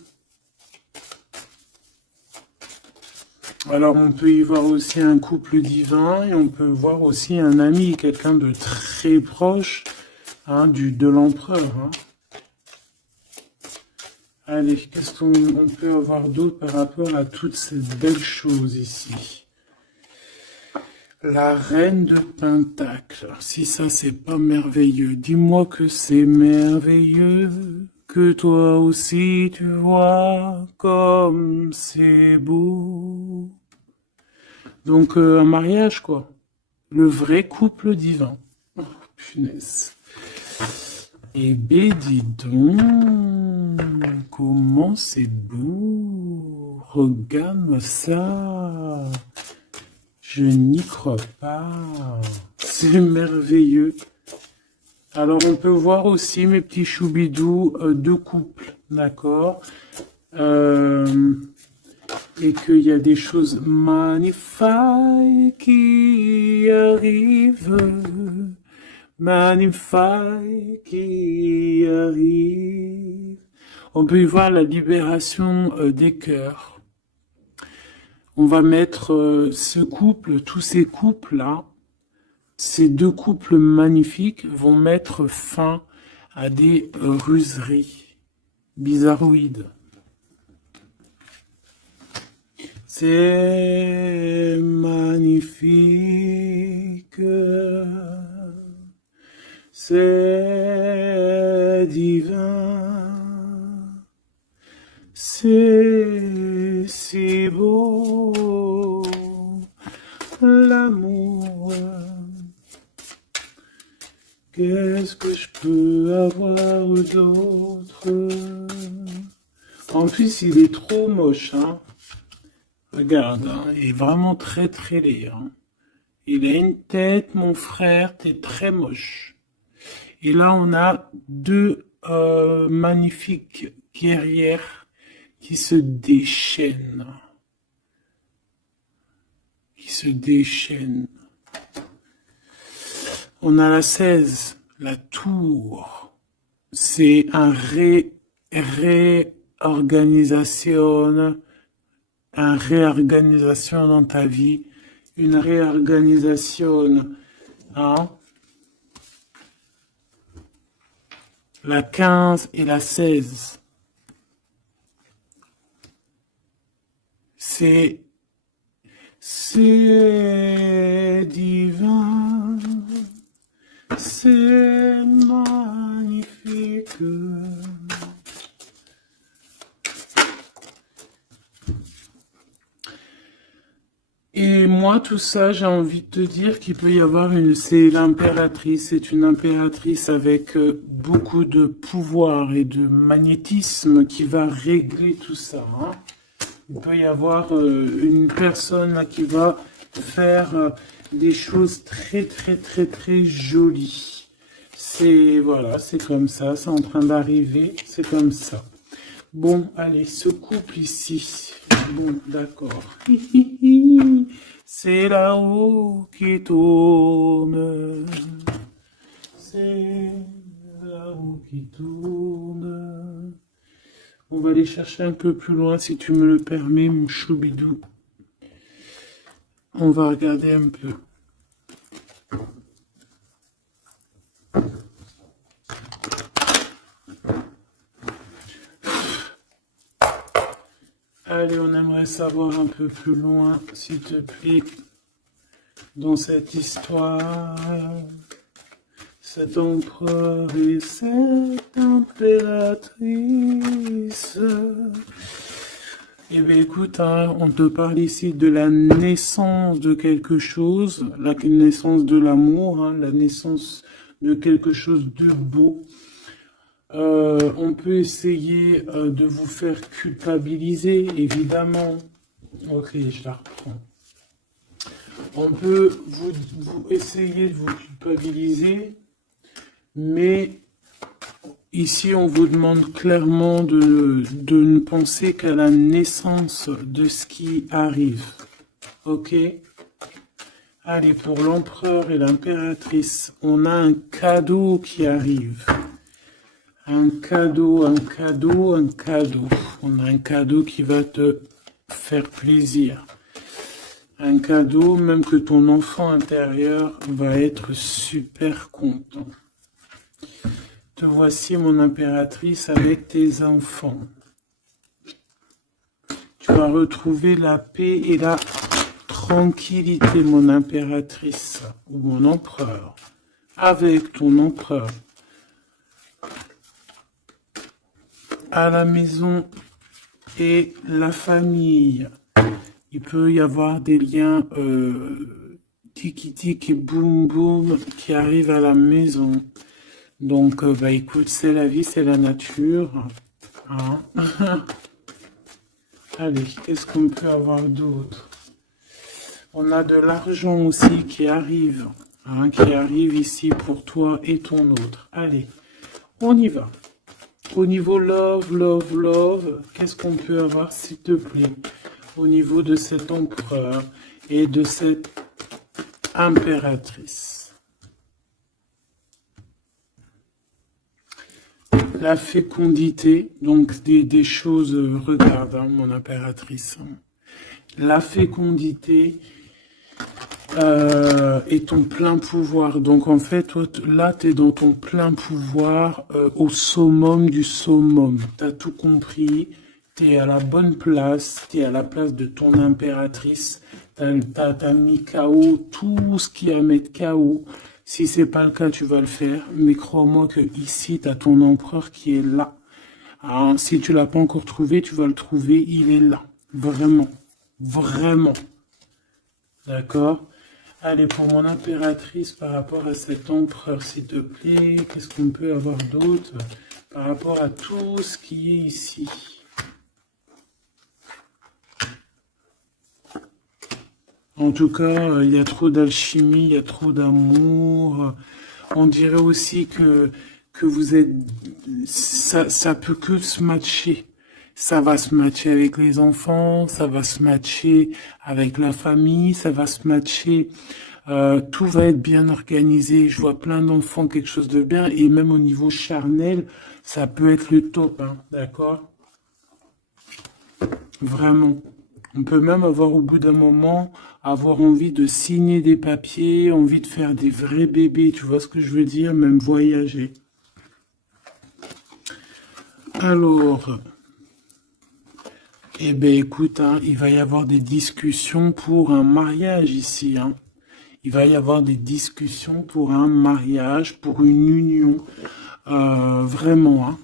Alors, on peut y voir aussi un couple divin et on peut voir aussi un ami, quelqu'un de très proche hein, de l'empereur. Hein. Allez, qu'est-ce qu'on peut avoir d'autre par rapport à toutes ces belles choses ici? La reine de Pentacle. Si ça, c'est pas merveilleux, dis-moi que c'est merveilleux. Que toi aussi tu vois comme c'est beau. Donc un mariage quoi. Le vrai couple divin. Oh, punaise. Eh ben dis donc. Comment c'est beau. Regarde-moi ça. Je n'y crois pas. C'est merveilleux. Alors, on peut voir aussi, mes petits choubidous, deux couples, d'accord et qu'il y a des choses magnifiques qui arrivent, magnifiques qui arrivent. On peut y voir la libération des cœurs. On va mettre ce couple, tous ces couples-là, ces deux couples magnifiques vont mettre fin à des ruseries bizarroïdes. C'est magnifique, c'est divin, c'est si beau, l'amour. Qu'est-ce que je peux avoir d'autre? En plus, il est trop moche, hein. Regarde, hein, il est vraiment très très laid. Hein. Il a une tête, mon frère, t'es très moche. Et là, on a deux magnifiques guerrières qui se déchaînent. On a la 16, la tour. C'est un réorganisation dans ta vie, une réorganisation, hein. La 15 et la 16. C'est divin, c'est magnifique. Et moi, tout ça, j'ai envie de te dire qu'il peut y avoir c'est l'impératrice, c'est une impératrice avec beaucoup de pouvoir et de magnétisme qui va régler tout ça. Hein. Il peut y avoir une personne là, qui va faire des choses très très très très jolies. Voilà, c'est comme ça, c'est en train d'arriver, c'est comme ça. Bon, allez, ce couple ici. Bon, d'accord. C'est la roue qui tourne. C'est la roue qui tourne. On va aller chercher un peu plus loin, si tu me le permets, mon choubidou. On va regarder un peu. Allez, on aimerait savoir un peu plus loin, s'il te plaît, dans cette histoire. Cet empereur et cette impératrice. Eh bien, écoute, hein, on te parle ici de la naissance de quelque chose, la naissance de l'amour, hein, la naissance de quelque chose de beau. On peut essayer de vous faire culpabiliser, évidemment. Ok, je la reprends. On peut vous essayer de vous culpabiliser, mais ici on vous demande clairement de ne penser qu'à la naissance de ce qui arrive. Ok? Allez, pour l'empereur et l'impératrice, on a un cadeau qui arrive. Un cadeau, un cadeau, un cadeau. On a un cadeau qui va te faire plaisir. Un cadeau, même que ton enfant intérieur va être super content. Te voici, mon impératrice, avec tes enfants. Tu vas retrouver la paix et la tranquillité, mon impératrice, ou mon empereur, avec ton empereur. À la maison et la famille. Il peut y avoir des liens tiki-tic et boum-boum qui arrivent à la maison. Donc, bah écoute, c'est la vie, c'est la nature. Hein. Allez, qu'est-ce qu'on peut avoir d'autre? On a de l'argent aussi qui arrive. Hein, qui arrive ici pour toi et ton autre. Allez, on y va. Au niveau love, love, love, qu'est-ce qu'on peut avoir, s'il te plaît? Au niveau de cet empereur et de cette impératrice. La fécondité, donc des choses, regarde, hein, mon impératrice. La fécondité et ton plein pouvoir. Donc en fait, toi, là, tu es dans ton plein pouvoir au summum du summum. Tu as tout compris. Tu es à la bonne place, tu es à la place de ton impératrice, t'as mis KO tout ce qui est à mettre KO. Si c'est pas le cas, tu vas le faire, mais crois-moi que ici, tu as ton empereur qui est là. Alors, si tu l'as pas encore trouvé, tu vas le trouver, il est là. Vraiment. Vraiment. D'accord? Allez, pour mon impératrice, par rapport à cet empereur, s'il te plaît, qu'est-ce qu'on peut avoir d'autre par rapport à tout ce qui est ici? En tout cas, il y a trop d'alchimie, il y a trop d'amour. On dirait aussi que vous êtes... Ça peut que se matcher. Ça va se matcher avec les enfants, ça va se matcher avec la famille, ça va se matcher... tout va être bien organisé. Je vois plein d'enfants, quelque chose de bien. Et même au niveau charnel, ça peut être le top, hein, d'accord? Vraiment. On peut même avoir au bout d'un moment, avoir envie de signer des papiers, envie de faire des vrais bébés, tu vois ce que je veux dire, même voyager. Alors, eh ben écoute, hein, il va y avoir des discussions pour un mariage ici. Hein. Il va y avoir des discussions pour un mariage, pour une union, vraiment. Hein.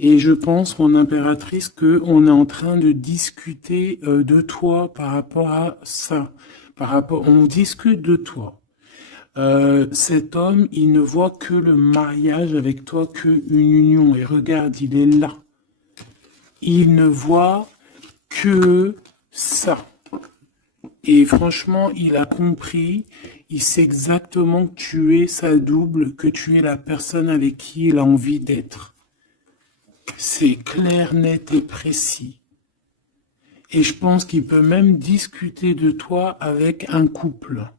Et je pense, mon impératrice, qu'on est en train de discuter de toi par rapport à ça. On discute de toi. Cet homme, il ne voit que le mariage avec toi, qu'une union. Et regarde, il est là. Il ne voit que ça. Et franchement, il a compris, il sait exactement que tu es sa double, que tu es la personne avec qui il a envie d'être. C'est clair, net et précis. Et je pense qu'il peut même discuter de toi avec un couple.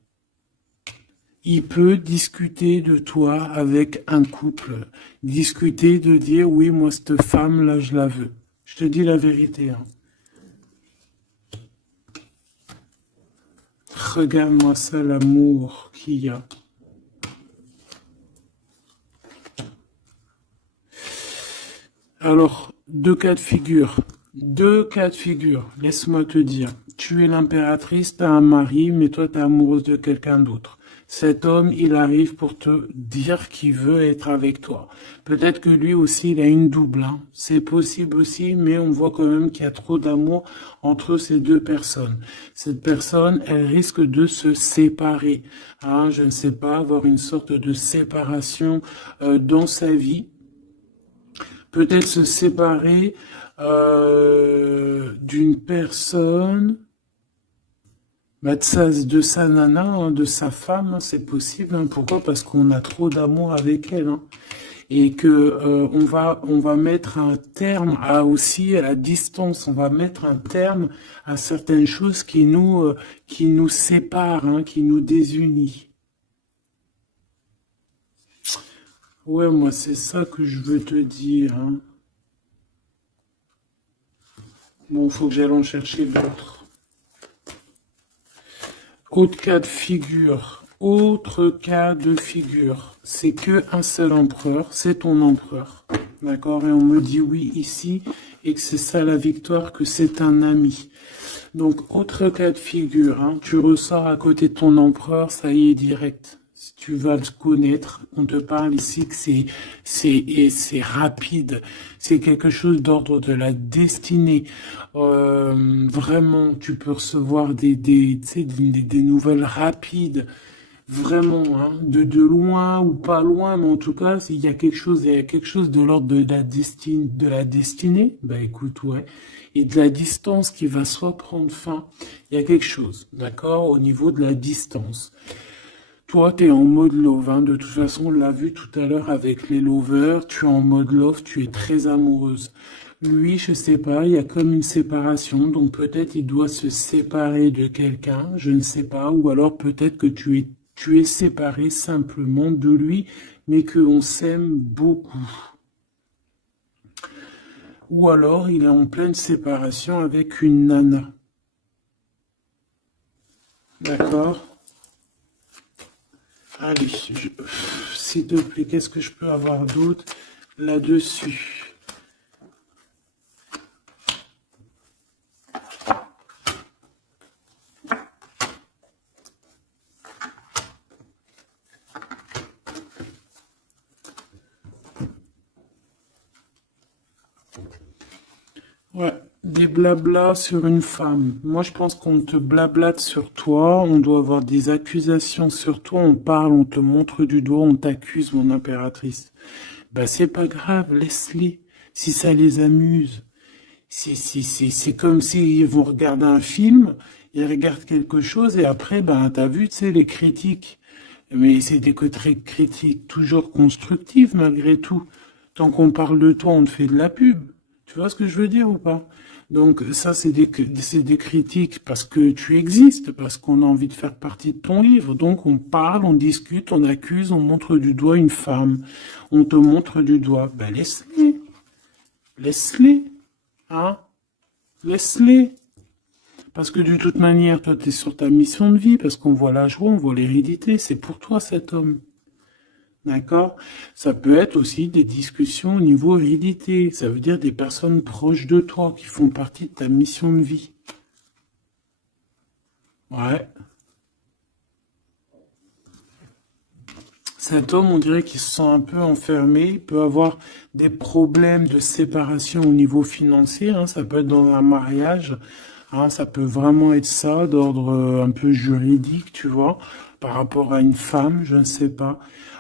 Il peut discuter de toi avec un couple. Discuter de dire, oui, moi, cette femme-là, je la veux. Je te dis la vérité, hein. Regarde-moi ça, l'amour qu'il y a. Alors, deux cas de figure. Deux cas de figure. Laisse-moi te dire. Tu es l'impératrice, t'as un mari, mais toi, t'es amoureuse de quelqu'un d'autre. Cet homme, il arrive pour te dire qu'il veut être avec toi. Peut-être que lui aussi, il a une double, hein. C'est possible aussi, mais on voit quand même qu'il y a trop d'amour entre ces deux personnes. Cette personne, elle risque de se séparer, hein. Je ne sais pas, avoir une sorte de séparation dans sa vie. Peut-être se séparer d'une personne, bah, de sa nana, hein, de sa femme, hein, c'est possible, hein. Pourquoi? Parce qu'on a trop d'amour avec elle, hein. Et que on va mettre un terme aussi à la distance. On va mettre un terme à certaines choses qui nous séparent, hein, qui nous désunissent. Ouais, moi, c'est ça que je veux te dire, hein. Bon, faut que j'aille en chercher d'autres. Autre cas de figure, c'est que un seul empereur, c'est ton empereur, d'accord? Et on me dit oui ici, et que c'est ça la victoire, que c'est un ami. Donc, autre cas de figure, hein, tu ressors à côté de ton empereur, ça y est, direct. Si tu vas le connaître, on te parle ici que c'est rapide. C'est quelque chose d'ordre de la destinée. Vraiment, tu peux recevoir tu sais, des nouvelles rapides. Vraiment, hein, de loin ou pas loin, mais en tout cas, s'il y a il y a quelque chose de l'ordre de la destinée, bah écoute, ouais, et de la distance qui va soit prendre fin, il y a quelque chose, d'accord, au niveau de la distance. Toi, tu es en mode love, hein, de toute façon, on l'a vu tout à l'heure avec les lovers, tu es en mode love, tu es très amoureuse. Lui, je sais pas, il y a comme une séparation, donc peut-être il doit se séparer de quelqu'un, je ne sais pas, ou alors peut-être que tu es séparé simplement de lui, mais qu'on s'aime beaucoup. Ou alors il est en pleine séparation avec une nana. D'accord? Allez, s'il te plaît, qu'est-ce que je peux avoir d'autre là-dessus? Ouais, des blablas sur une femme. Moi, je pense qu'on te blablate sur toi, on doit avoir des accusations sur toi, on parle, on te montre du doigt, on t'accuse, mon impératrice. Bah, c'est pas grave, laisse-les, si ça les amuse. C'est comme s'ils vont regarder un film, ils regardent quelque chose et après, ben, t'as vu, tu sais, les critiques. Mais c'est des critiques toujours constructives malgré tout. Tant qu'on parle de toi, on te fait de la pub. Tu vois ce que je veux dire ou pas? Donc ça, c'est des critiques parce que tu existes, parce qu'on a envie de faire partie de ton livre. Donc on parle, on discute, on accuse, on montre du doigt une femme. On te montre du doigt. Ben laisse-les. Laisse-les. Hein? Laisse-les. Parce que de toute manière, toi, tu es sur ta mission de vie, parce qu'on voit la joie, on voit l'hérédité. C'est pour toi cet homme. D'accord? Ça peut être aussi des discussions au niveau hérédité. Ça veut dire des personnes proches de toi qui font partie de ta mission de vie. Ouais. Cet homme, on dirait qu'il se sent un peu enfermé. Il peut avoir des problèmes de séparation au niveau financier, hein. Ça peut être dans un mariage. Hein, ça peut vraiment être ça, d'ordre un peu juridique, tu vois, par rapport à une femme, je ne sais pas.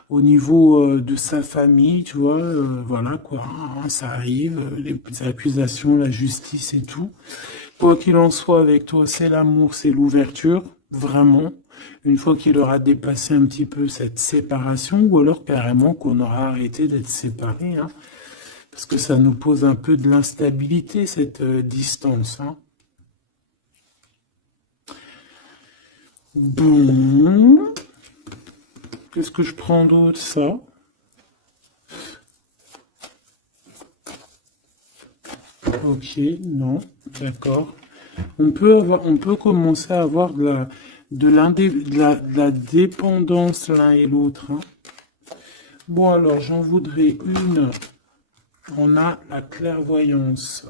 Au niveau de sa famille, tu vois, voilà quoi, hein, ça arrive, les accusations, la justice et tout. Quoi qu'il en soit avec toi, c'est l'amour, c'est l'ouverture, vraiment. Une fois qu'il aura dépassé un petit peu cette séparation, ou alors carrément qu'on aura arrêté d'être séparés, hein, parce que ça nous pose un peu de l'instabilité, cette distance, hein. Bon. Qu'est-ce que je prends d'autre, ça? Ok, non, d'accord. On peut commencer à avoir de la dépendance l'un et l'autre, hein. Bon, alors, j'en voudrais une. On a la clairvoyance.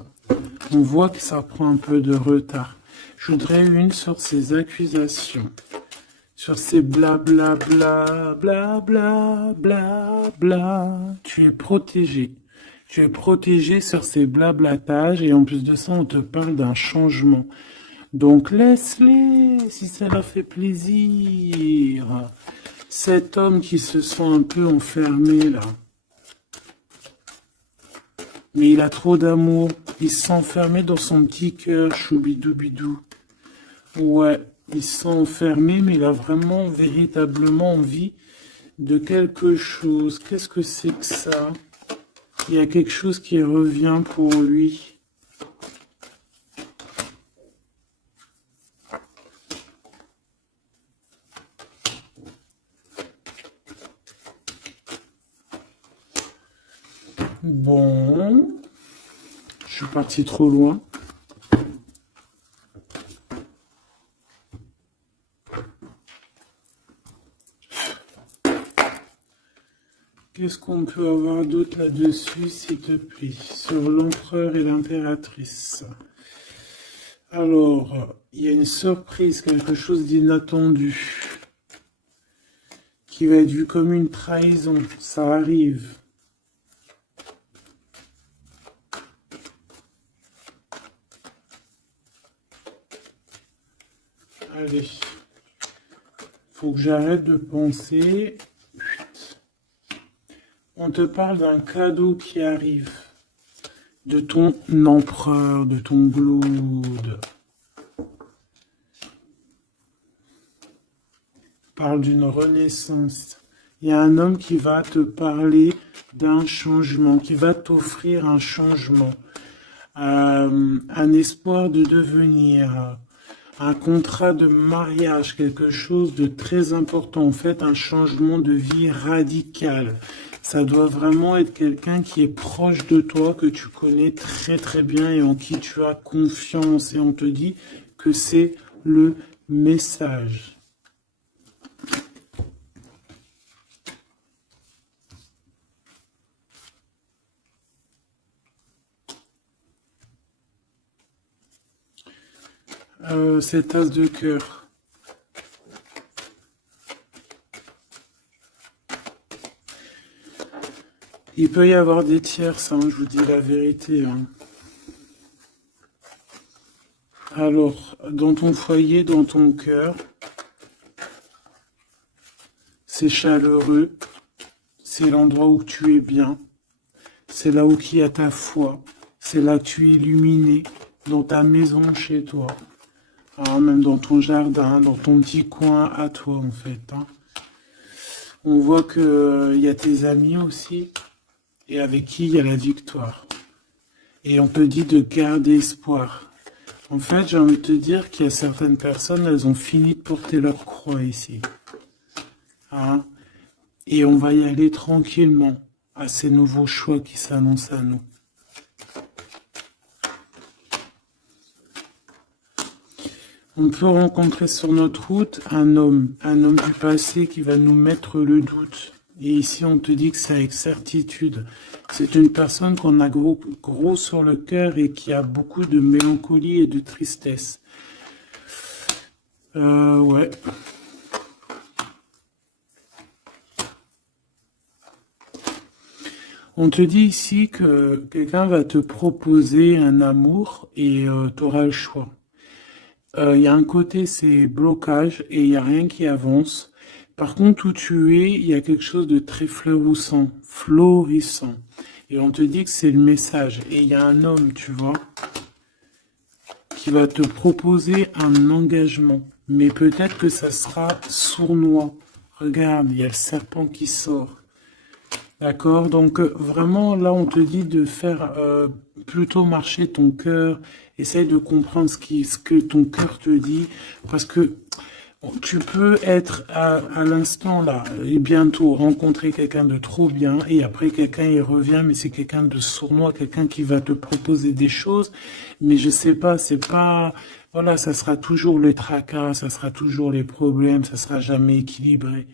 On voit que ça prend un peu de retard. Je voudrais une sur ces accusations. Sur ces blabla, bla, bla, bla, bla, bla. Tu es protégé. Tu es protégé sur ces blablatages et en plus de ça, on te parle d'un changement. Donc laisse-les si ça leur fait plaisir. Cet homme qui se sent un peu enfermé là. Mais il a trop d'amour. Il se sent enfermé dans son petit cœur, choubidoubidou. Ouais, il se sent enfermé, mais il a vraiment, véritablement envie de quelque chose. Qu'est-ce que c'est que ça? Il y a quelque chose qui revient pour lui. Bon, je suis parti trop loin. Qu'est-ce qu'on peut avoir d'autre là-dessus, s'il te plaît, sur l'empereur et l'impératrice? Alors, il y a une surprise, quelque chose d'inattendu, qui va être vu comme une trahison. Ça arrive. Allez, faut que j'arrête de penser. On te parle d'un cadeau qui arrive, de ton empereur, de ton Glaude. Parle d'une renaissance. Il y a un homme qui va te parler d'un changement, qui va t'offrir un changement, un espoir de devenir, un contrat de mariage, quelque chose de très important, en fait, un changement de vie radical. Ça doit vraiment être quelqu'un qui est proche de toi, que tu connais très très bien et en qui tu as confiance. Et on te dit que c'est le message. Cet as de cœur. Il peut y avoir des tierces, hein, je vous dis la vérité, hein. Alors, dans ton foyer, dans ton cœur, c'est chaleureux, c'est l'endroit où tu es bien, c'est là où il y a ta foi, c'est là que tu es illuminé, dans ta maison, chez toi, hein, même dans ton jardin, dans ton petit coin à toi, en fait, hein. On voit que y a tes amis aussi, et avec qui il y a la victoire. Et on te dit de garder espoir. En fait, j'ai envie de te dire qu'il y a certaines personnes, elles ont fini de porter leur croix ici. Hein? Et on va y aller tranquillement à ces nouveaux choix qui s'annoncent à nous. On peut rencontrer sur notre route un homme du passé qui va nous mettre le doute. Et ici, on te dit que c'est avec certitude. C'est une personne qu'on a gros sur le cœur et qui a beaucoup de mélancolie et de tristesse. Ouais. On te dit ici que quelqu'un va te proposer un amour et tu auras le choix. Il y a un côté, c'est blocage et il n'y a rien qui avance. Par contre, où tu es, il y a quelque chose de très florissant. Et on te dit que c'est le message. Et il y a un homme, tu vois, qui va te proposer un engagement. Mais peut-être que ça sera sournois. Regarde, il y a le serpent qui sort. D'accord? Donc vraiment, là, on te dit de faire plutôt marcher ton cœur. Essaye de comprendre ce que ton cœur te dit. Parce que Tu peux être à l'instant là et bientôt rencontrer quelqu'un de trop bien et après quelqu'un il revient mais c'est quelqu'un de sournois, quelqu'un qui va te proposer des choses mais je sais pas, c'est pas voilà, ça sera toujours les tracas, ça sera toujours les problèmes, ça sera jamais équilibré.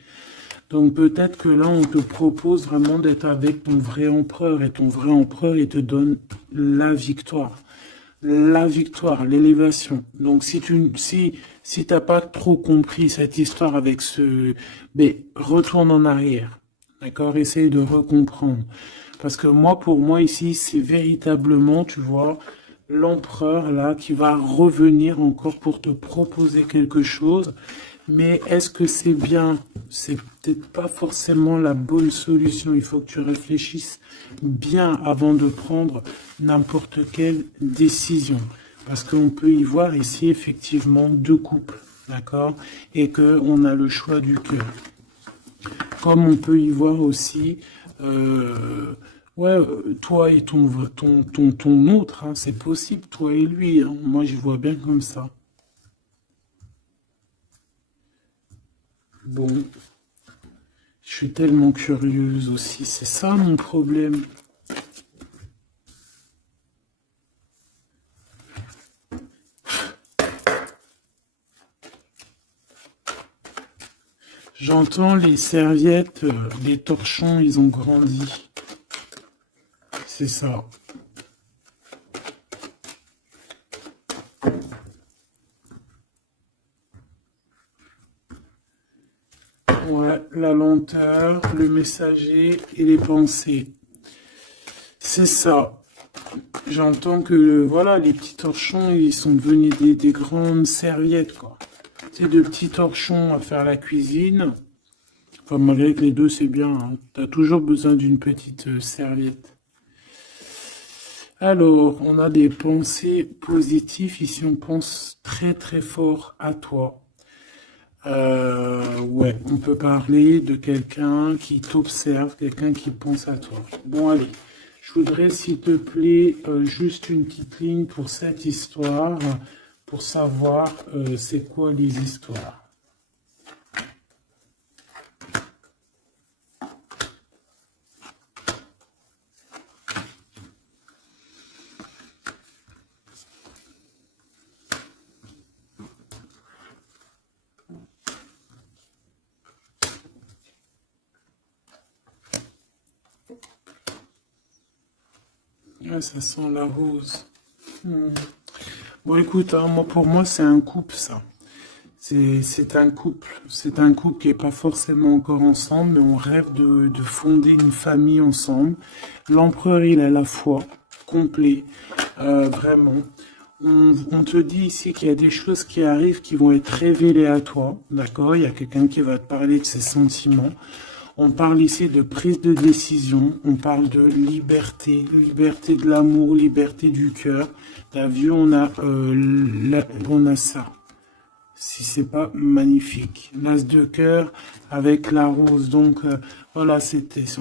Donc peut-être que là on te propose vraiment d'être avec ton vrai empereur et ton vrai empereur il te donne la victoire, l'élévation. Donc si t'as pas trop compris cette histoire avec ben retourne en arrière, d'accord, essaye de recomprendre, parce que moi pour moi ici c'est véritablement, tu vois, l'empereur là qui va revenir encore pour te proposer quelque chose. Mais est-ce que c'est bien? C'est peut-être pas forcément la bonne solution. Il faut que tu réfléchisses bien avant de prendre n'importe quelle décision. Parce qu'on peut y voir ici effectivement deux couples, d'accord? Et qu'on a le choix du cœur. Comme on peut y voir aussi, ouais, toi et ton autre, hein, c'est possible, toi et lui, hein. Moi, je vois bien comme ça. Bon, je suis tellement curieuse aussi, c'est ça mon problème. J'entends les serviettes, les torchons, ils ont grandi. C'est ça. Ouais, la lenteur, le messager et les pensées. C'est ça. J'entends que, voilà, les petits torchons, ils sont devenus des grandes serviettes, quoi. C'est de petits torchons à faire la cuisine. Enfin, malgré que les deux, c'est bien, hein. T'as toujours besoin d'une petite serviette. Alors, on a des pensées positives. Ici, on pense très très fort à toi. Ouais, on peut parler de quelqu'un qui t'observe, quelqu'un qui pense à toi. Bon, allez, je voudrais, s'il te plaît, juste une petite ligne pour cette histoire, pour savoir c'est quoi les histoires. Ouais, ça sent la rose. Hmm. Bon, écoute, hein, moi, pour moi, c'est un couple, ça. C'est un couple. C'est un couple qui n'est pas forcément encore ensemble, mais on rêve de fonder une famille ensemble. L'empereur, il a la foi, complet, vraiment. On te dit ici qu'il y a des choses qui arrivent qui vont être révélées à toi, d'accord? Il y a quelqu'un qui va te parler de ses sentiments. On parle ici de prise de décision, on parle de liberté, liberté de l'amour, liberté du cœur. T'as vu, on a ça. Si c'est pas magnifique. L'as de cœur avec la rose. Donc voilà,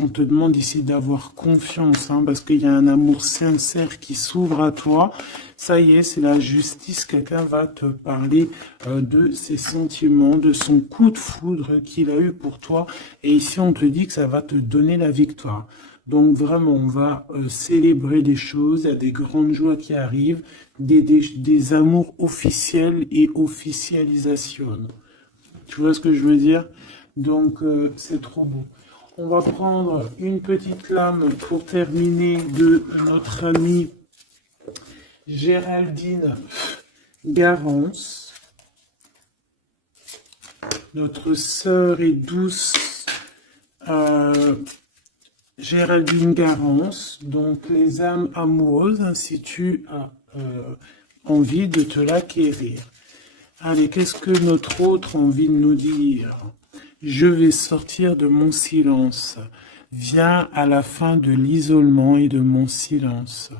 on te demande ici d'avoir confiance, hein, parce qu'il y a un amour sincère qui s'ouvre à toi. Ça y est, c'est la justice. Quelqu'un va te parler de ses sentiments, de son coup de foudre qu'il a eu pour toi. Et ici, on te dit que ça va te donner la victoire. Donc vraiment, on va célébrer des choses, il y a des grandes joies qui arrivent, des amours officiels et officialisation. Tu vois ce que je veux dire? Donc c'est trop beau. On va prendre une petite lame pour terminer de notre amie Géraldine Garance, notre sœur et douce Géraldine Garance, donc les âmes amoureuses, hein, si tu as envie de te l'acquérir. Allez, qu'est-ce que notre autre a envie de nous dire? Je vais sortir de mon silence. Viens à la fin de l'isolement et de mon silence.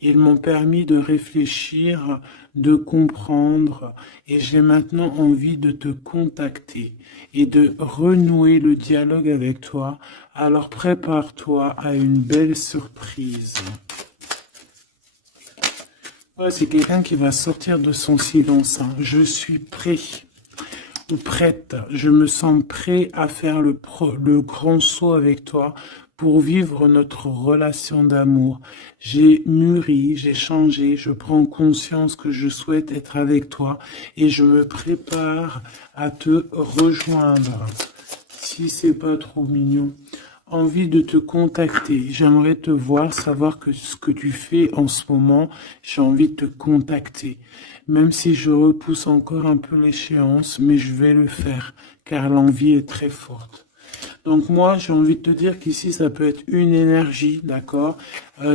Ils m'ont permis de réfléchir, de comprendre, et j'ai maintenant envie de te contacter et de renouer le dialogue avec toi. Alors prépare-toi à une belle surprise. Ouais, c'est quelqu'un qui va sortir de son silence, hein. Je suis prêt. prête, je me sens prêt à faire le grand saut avec toi pour vivre notre relation d'amour. J'ai mûri, j'ai changé, je prends conscience que je souhaite être avec toi et je me prépare à te rejoindre. Si c'est pas trop mignon. Envie de te contacter. J'aimerais te voir, savoir que ce que tu fais en ce moment, j'ai envie de te contacter. Même si je repousse encore un peu l'échéance, mais je vais le faire, car l'envie est très forte. Donc moi, j'ai envie de te dire qu'ici, ça peut être une énergie, d'accord,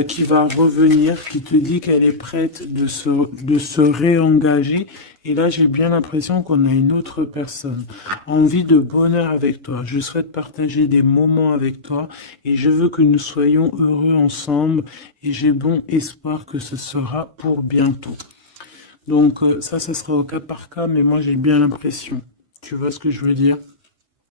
qui va revenir, qui te dit qu'elle est prête de se réengager. Et là, j'ai bien l'impression qu'on a une autre personne. Envie de bonheur avec toi. Je souhaite partager des moments avec toi et je veux que nous soyons heureux ensemble. Et j'ai bon espoir que ce sera pour bientôt. Donc ça sera au cas par cas, mais moi, j'ai bien l'impression. Tu vois ce que je veux dire ?